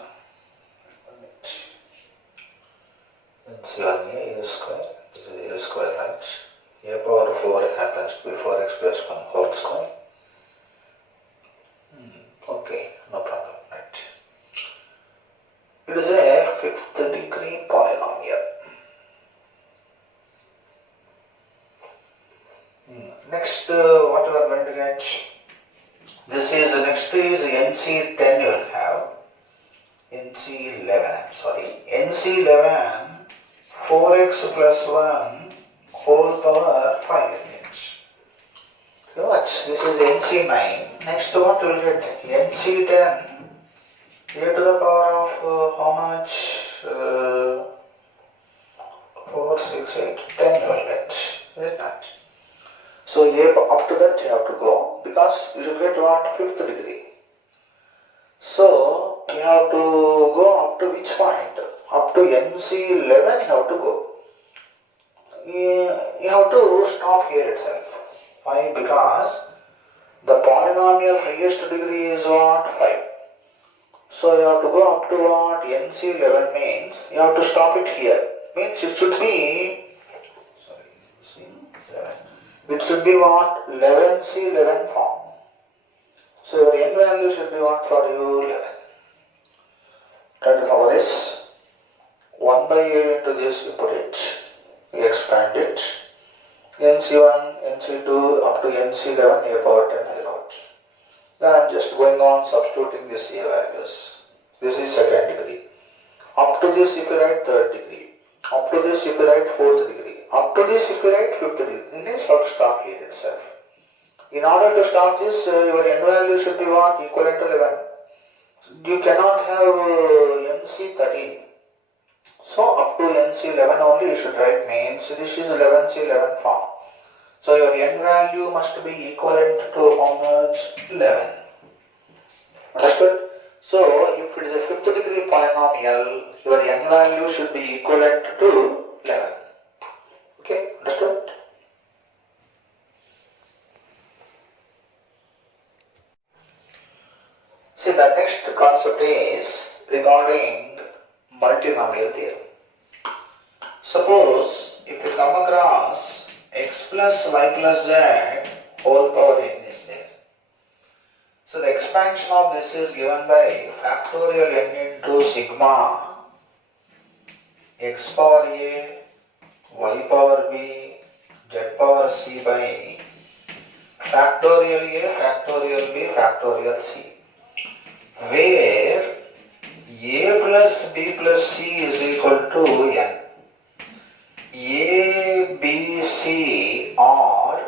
Then C1 A square. This is A square, right? A power 4 happens to be 4x plus 1 whole square. Okay, no problem, right? It is a 5th degree polynomial. Next, what you are going to get? This is the next is NC10 you will have. NC11, sorry. NC11 4x plus 1 whole power 5 units. Watch, this is NC9. Next, what you will get? NC10 a to the power of how much? 4, 6, 8, 10 you will get. Is it not? So up to that you have to go because you should get what? 5th degree. So you have to go up to which point? Up to NC11 you have to go. You have to stop here itself. Why? Because the polynomial highest degree is what? 5. So you have to go up to what? NC11 means you have to stop it here. Means it should be, it should be what? 11C11 form. So your n value should be what for you? 11. Try to follow this. 1 by a into this you put it. You expand it. NC1, NC2 up to NC11 a power 10 I wrote. Then I am just going on substituting these a values. This is 2nd degree. Up to this if you write 3rd degree. Up to this if you write 4th degree. Up to this if you write 5th degree. Then you have to stop here itself. In order to stop this, your n value should be what? Equivalent to 11. You cannot have NC13. So up to NC11 only you should write means this is 11C11 form. So your n value must be equivalent to how much? 11. Understood? So if it is a 5th degree polynomial, your n value should be equivalent to 11. Okay, understood? See, the next concept is regarding multinomial theorem. Suppose if you come across x plus y plus z whole power n is there. So the expansion of this is given by factorial n into sigma x power a, y power b, z power c by factorial a, factorial b, factorial c, where a plus b plus c is equal to n. A, B, C are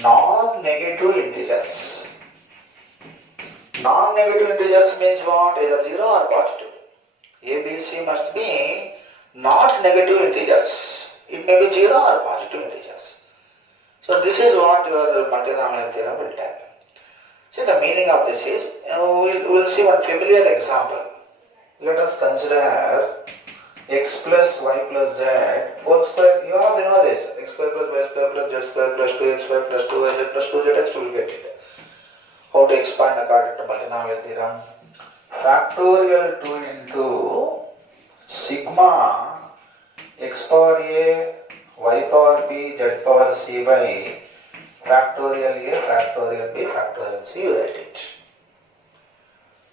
non-negative integers. Non-negative integers means what? Either 0 or positive. A, B, C must be not negative integers. It may be 0 or positive integers. So this is what your multinomial theorem will tell you. See, the meaning of this is, we'll see one familiar example. Let us consider x plus y plus z whole square. You already know this. X square plus y square plus z square plus 2x square plus 2yz plus 2zx, you will get it. How to expand according to multinomial theorem? Factorial 2 into sigma x power a, y power b, z power c by factorial a, factorial b, factorial c, you write it.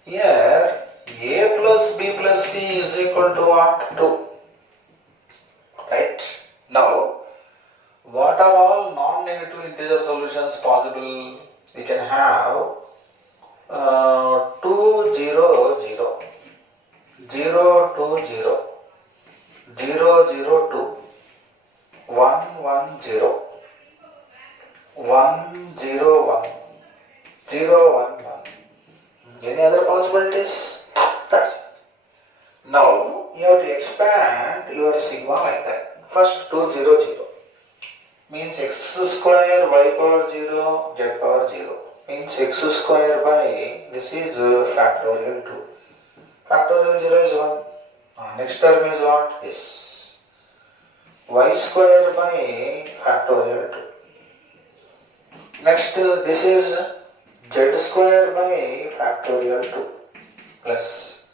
Here a plus b plus c is equal to what? 2. Right? Now, what are all non-negative integer solutions possible? We can have 2, 0, 0, 0, 2, 0, 0, 0, 2, 1, 1, 0, 1, 0, 1, 0, 1, 1. Any other possibilities? That's it. Now, you have to expand your sigma like that. First 2, 0, 0 means x square y power 0 z power 0 means x square by this is factorial 2. Factorial 0 is 1. Next term is what? This. Y square by factorial 2. Next this is z square by factorial 2 plus.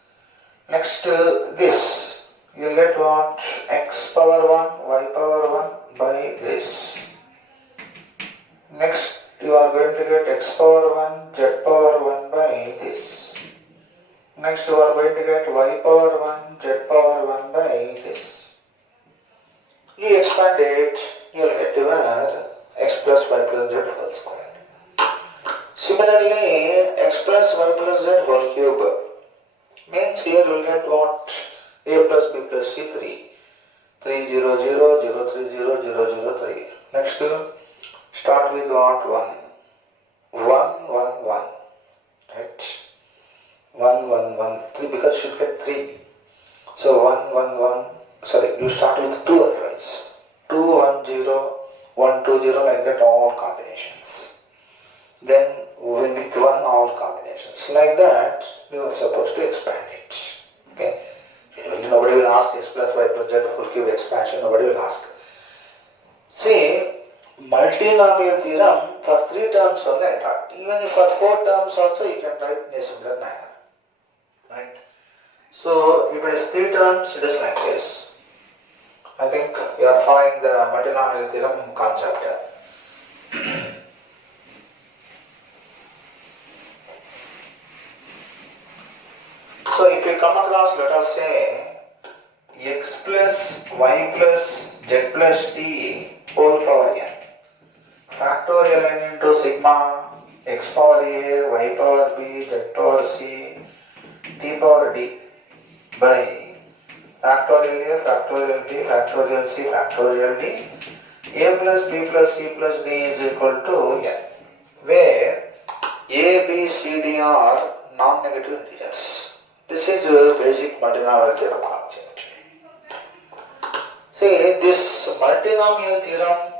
Next this, you will get what? X power 1, y power 1 by this. Next you are going to get x power 1, z power 1 by this. Next you are going to get y power 1, z power 1 by this. You expand it, you will get your x plus y plus z whole square. Similarly, x plus y plus z whole cube means here you will get what? A plus b plus c 3. 3 0 0 0 3 0 0 0 3. Next start with what? 1. 1 1 1. Right? 1 1 1 3 because you should get 3. So 1 1 1. Sorry, you start with 2 otherwise. 2 1 0 1 2 0 like that all combinations. Then with 1 all combinations. Like that you are supposed to expand it. Okay? Nobody will ask x plus y plus z whole cube expansion, nobody will ask. See, multinomial theorem for 3 terms only I taught. Even if for 4 terms also you can write in a similar manner. Right? So, if it is 3 terms, it is like this. I think you are following the multinomial theorem concept. So if you come across, let us say, x plus y plus z plus t whole power n, factorial n into sigma x power a, y power b, z power c, t power d by factorial a, factorial b, factorial c, factorial d, a plus b plus c plus d is equal to n, where a, b, c, d are non-negative integers. This is a basic multinomial theorem concept. See, this multinomial theorem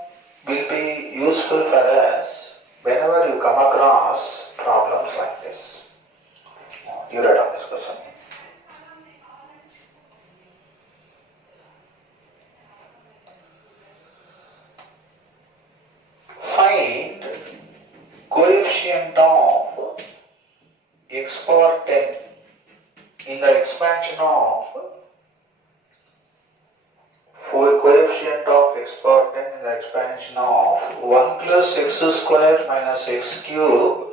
will be useful for us whenever you come across problems like this. You write on this question. Find coefficient of x power 10 in the expansion of coefficient of x power 10 in the expansion of 1 plus x square minus x cube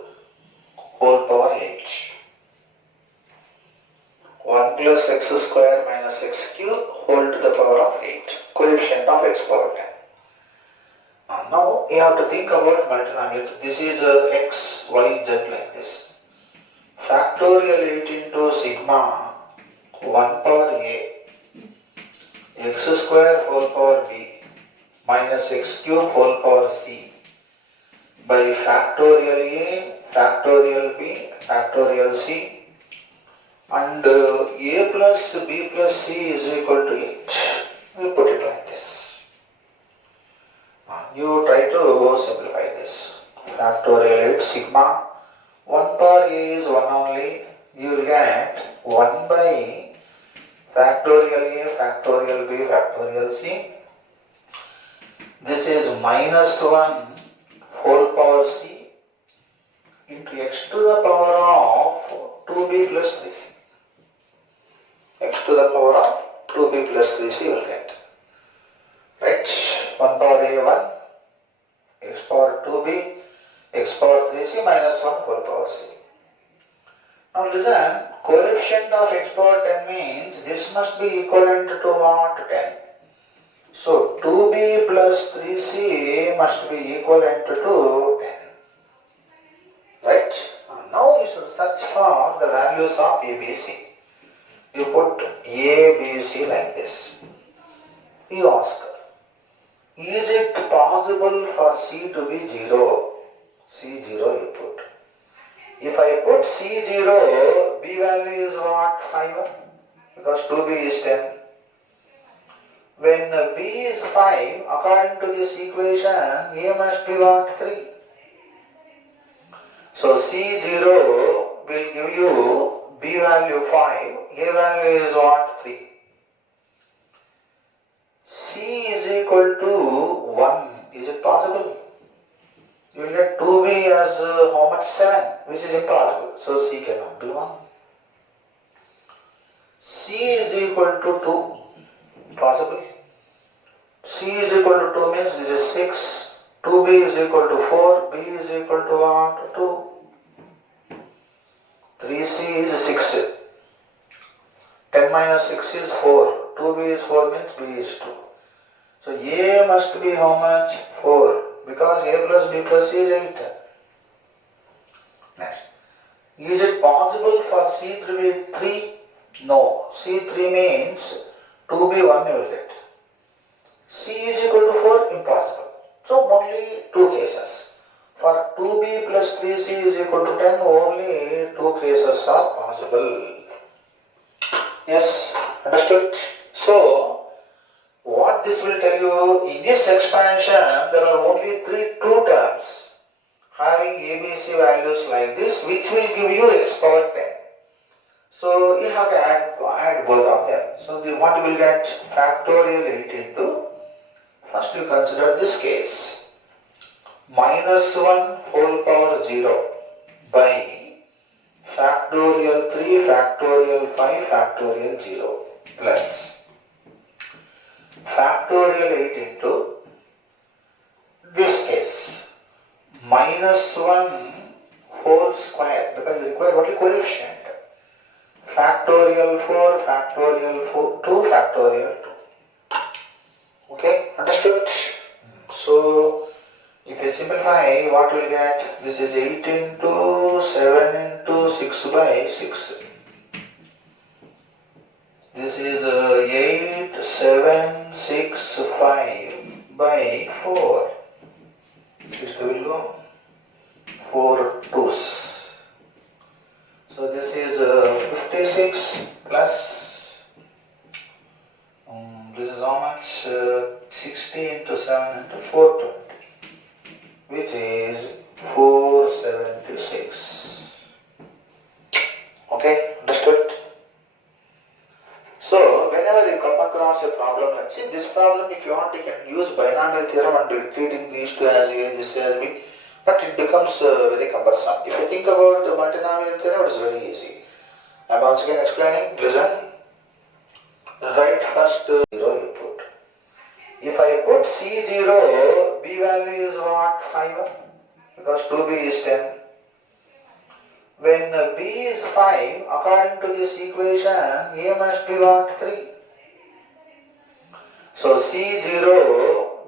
whole power 8. 1 plus x square minus x cube whole to the power of 8. Coefficient of x power 10. Now you have to think about multinomial. This is x, y, z like this. Factorial 8 into sigma 1 power a x square whole power b minus x cube whole power c by factorial a, factorial b, factorial c, and a plus b plus c is equal to 8. We put it like this. You try to simplify this. Factorial 8 sigma 1 power a is 1 only. You will get 1 by factorial a, factorial b, factorial c. This is minus 1 whole power c into x to the power of 2b plus 3c. X to the power of 2b plus 3c you will get. Right? 1 power a 1, x power 2b, x power 3c minus 1 whole power c. Now listen, coefficient of x power 10 means this must be equivalent to what? 10. So 2b plus 3c must be equivalent to 10. Right? Now you should search for the values of ABC. You put A, B, C like this. You ask, is it possible for C to be 0? C0 you put. If I put C0, B value is what? 5? Because 2B is 10. When B is 5, according to this equation, A must be what? 3. So C0 will give you B value 5, A value is what? 3. C is equal to 1. Is it possible? You will get 2B as how much? 7, which is impossible. So C cannot be 1. C is equal to 2. Possible. C is equal to 2 means this is 6. 2B is equal to 4. B is equal to what? 2. 3C is 6. 10 minus 6 is 4. 2B is 4 means B is 2. So A must be how much? 4. Because A plus B plus C is 8. Next. Is it possible for C to be 3? No. C3 means 2B 1 you will get. C is equal to 4? Impossible. So only 2 cases. For 2B plus 3C is equal to 10, only 2 cases are possible. Yes, understood? So, what this will tell you, in this expansion, there are only two terms having ABC values like this, which will give you x power 10. So, you have to add both of them. So, what you will get? Factorial 8 into, first you consider this case, minus 1 whole power 0 by factorial 3, factorial 5, factorial 0 plus factorial 8 into this case minus 1 whole square, because you require only coefficient, factorial 4, factorial 2, factorial 2. Okay, understood? So, if I simplify, what will get? This is 8 into 7 into 6 by 6. This is 8, 7, 6, 5 by 4. This will go 4 2s. So this is 56 plus, this is how much? 60 into 7 into 420, which is 476. Okay, understood? So, whenever you come across a problem like this problem, if you want, you can use binomial theorem and be treating these two as A, this as B, but it becomes very cumbersome. If you think about the multinomial theorem, it is very easy. I am once again explaining. Listen. Write first 0 you put. If I put C0, B value is what? 5, because 2B is 10. When B is 5, according to this equation, A must be what? 3. So C0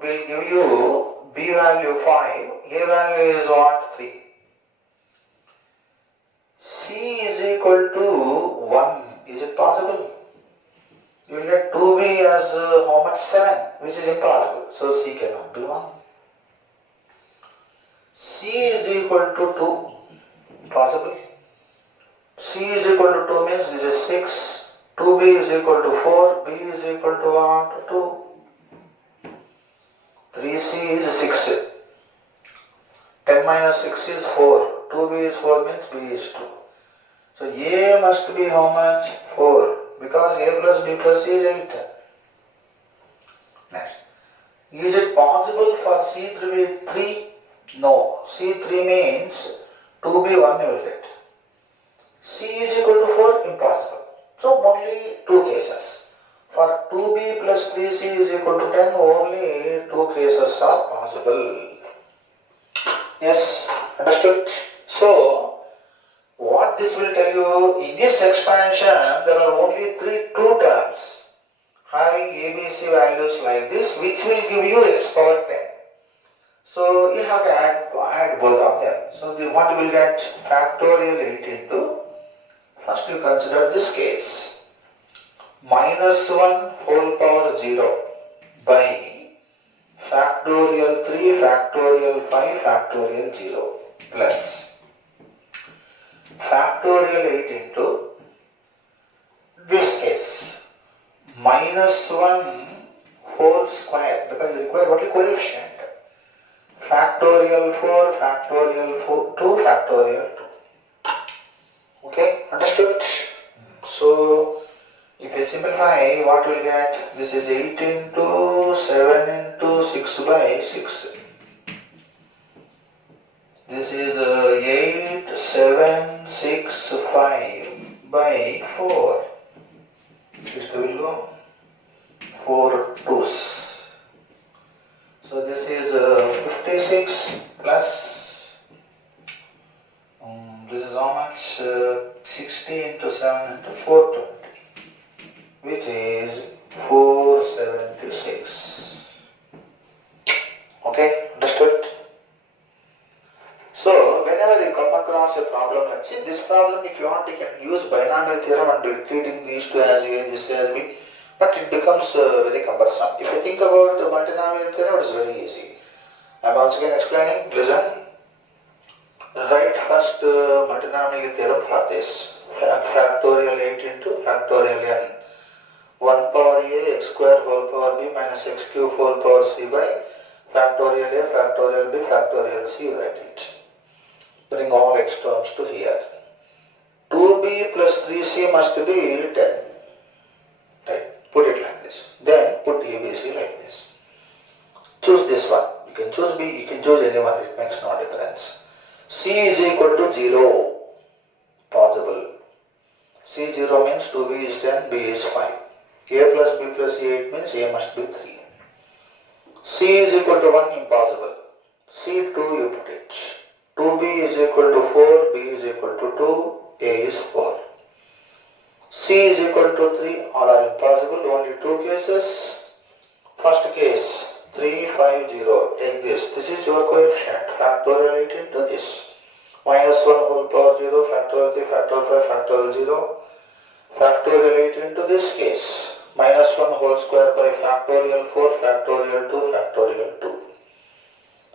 will give you B value 5, A value is what? 3. C is equal to 1. Is it possible? You will get 2B as how much? 7, which is impossible. So C cannot be 1. C is equal to 2. Possible. C is equal to 2 means this is 6. 2B is equal to 4. B is equal to what? 2. 3C is 6. 10 minus 6 is 4. 2B is 4 means B is 2. So A must be how much? 4. Because A plus B plus C is 8. Next. Is it possible for C to be 3? No. C3 means 2B 1 you will get. C is equal to 4? Impossible. So only 2 cases. For 2B plus 3C is equal to 10, only 2 cases are possible. Yes, understood? So, what this will tell you, in this expansion, there are only two terms having ABC values like this, which will give you x power 10. So you have to add both of them. So what you will get? Factorial 8 into, first you consider this case, minus 1 whole power 0 by factorial 3 factorial 5 factorial 0 plus factorial 8 into this case minus 1 whole square, because you require only coefficient, factorial 4 factorial 2 factorial 2. Okay, understood? So if you simplify, what will get? This is 8 into 7 into 6 by 6. This is 8, 7, 6, 5 by 4. This will go 4 2s. So this is 56 plus, this is how much? 60 into 7 into 420, which is 476. Okay, understood? So whenever you come across a problem like this problem, if you want, you can use binomial theorem and treating these two as A, this as B, but it becomes very cumbersome. If you think about the multinomial theorem, it is very easy. I am once again explaining. Listen. Write first multinomial theorem for this. Factorial 8 into factorial n. 1 power a x square whole power b minus x cube whole power c by factorial a factorial b factorial c. Write it. Bring all x terms to here. 2b plus 3c must be 10. Right. Put it like this. Then put ABC like this. Choose this one. You can choose B, you can choose anyone, it makes no difference. C is equal to 0. Possible. C0 means 2b is 10, b is 5. A plus b plus c8 means a must be 3. C is equal to 1, impossible. C2 you put it. 2b is equal to 4, b is equal to 2, a is 4. C is equal to 3, all are impossible, only two cases. First case, 3, 5, 0, take this. This is your coefficient, factorial 8 into this. Minus 1 whole power 0, factorial 3, factorial 5, factorial 0. Factorial 8 into this case. Minus 1 whole square by factorial 4, factorial 2, factorial 2.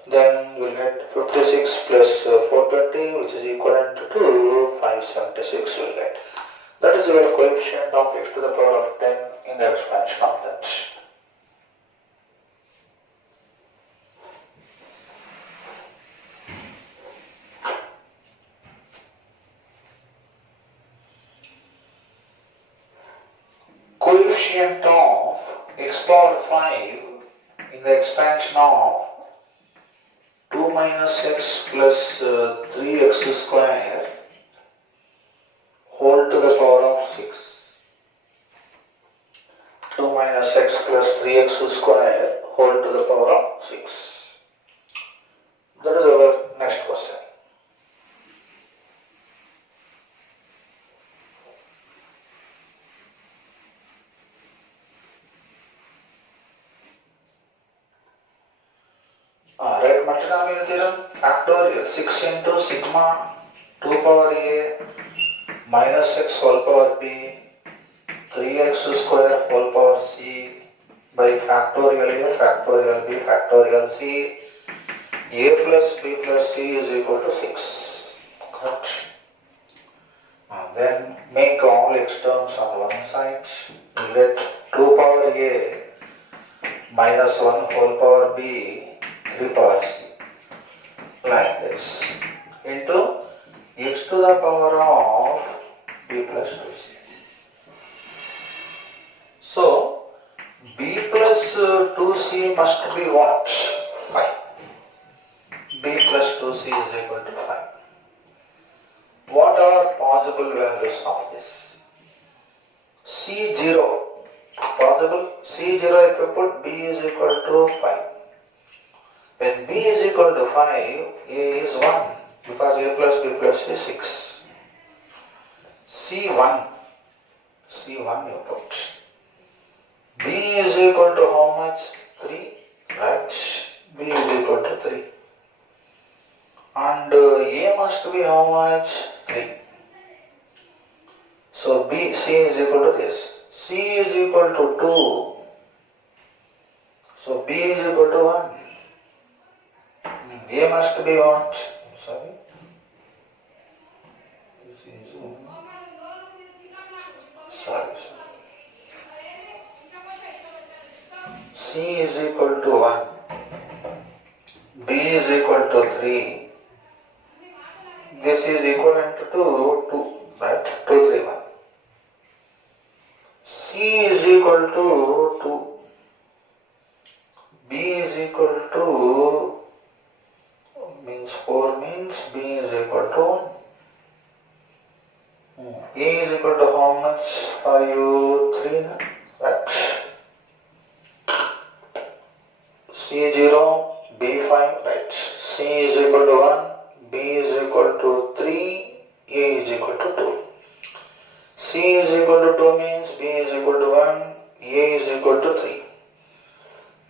Then you will get 56 plus 420, which is equivalent to 576 you will get. That is your coefficient of x to the power of 10 in the expansion of that. Coefficient of x power 5 in the expansion of 2 minus x plus 3x square whole to the power of 6. 2 minus x plus 3x square whole to the power of 6. That is our next question. Write multinomial theorem. Factorial 6 into sigma 2 power a minus x whole power b 3x square whole power c by factorial a factorial b factorial c. A plus b plus c is equal to 6. Correct. And then make all x terms on one side. You get 2 power a minus 1 whole power b 3 power c, like this, into x to the power of b plus 2c. So b plus 2c must be what? 5. b plus 2c is equal to 5. What are possible values of this? C0 possible. C0 if you put b is equal to 5. When b is equal to 5, a is 1 because a plus b plus is 6. C1 you put. B is equal to how much? 3, right? B is equal to 3. And A must be how much? 3. So C is equal to this. C is equal to 2. So B is equal to 1. A must be what? Sorry. This is sorry. C is equal to 1. B is equal to 3. This is equivalent to 2, right? 2, 3, 1. C is equal to 2. B is equal to means 4 means B is equal to 1. A is equal to how much for you? 3, right? C0, B5, right? C is equal to 1, B is equal to 3, A is equal to 2. C is equal to 2 means B is equal to 1, A is equal to 3.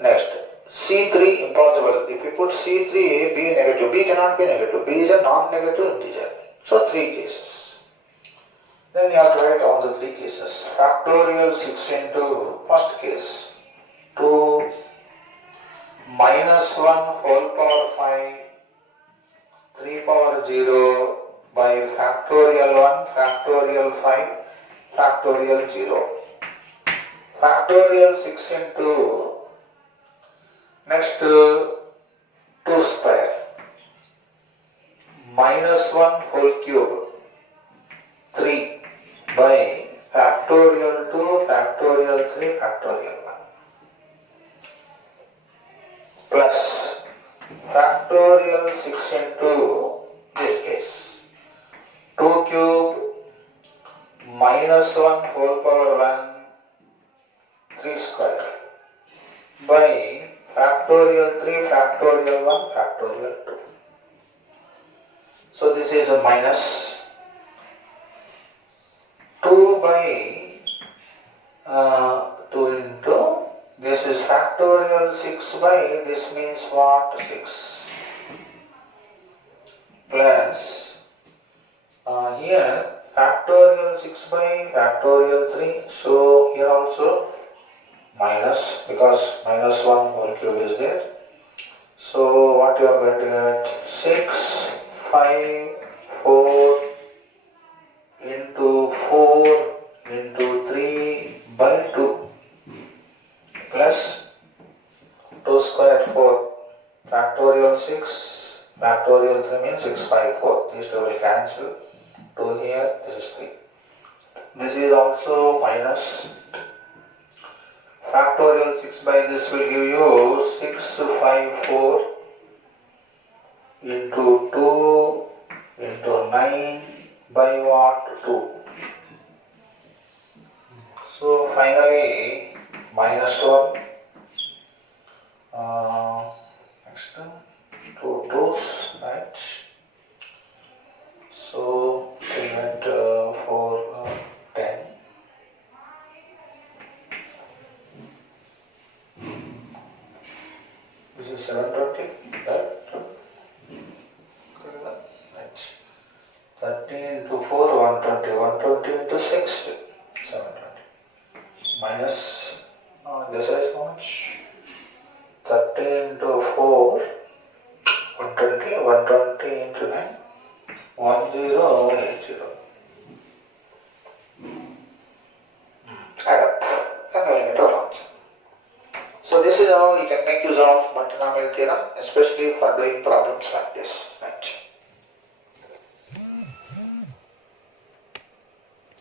Next, C3 impossible. If you put C3, B negative. B cannot be negative. B is a non-negative integer. So 3 cases. Then you have to write all the 3 cases. Factorial 6 into first case. 2 minus 1 whole power 5 3 power 0 by factorial 1 factorial 5 factorial 0. Factorial 6 into next 2 square minus 1 whole cube 3 by factorial 2 factorial 3 factorial 1 plus factorial 6 into this case 2 cube minus 1 whole power 1 3 square by factorial 3 factorial 1 factorial 2. So this is a minus 2 by 2 into this is factorial 6 by this means what? 6 plus here factorial 6 by factorial 3. So here also minus because minus 1 whole cube is there. So what you are going to get? 6, 5, 4 into 4 into 3 by 2 plus 2 square 4 factorial 6 factorial 3 means 6, 5, 4. These two will cancel. 2 here, this is 3. This is also minus factorial 6 by this will give you 6, 5, 4 into 2 into 9 by what? 2. So finally minus 1 next 2 2's, right? So we went 4 10. This is 720, right? 30 into 4 120 120 into 6 720 minus this is how much? 30 into 4 120 120 into 9 1080. Add up, then we will get our answer. So this is how you can make use of multinomial theorem, especially for doing problems like this, right?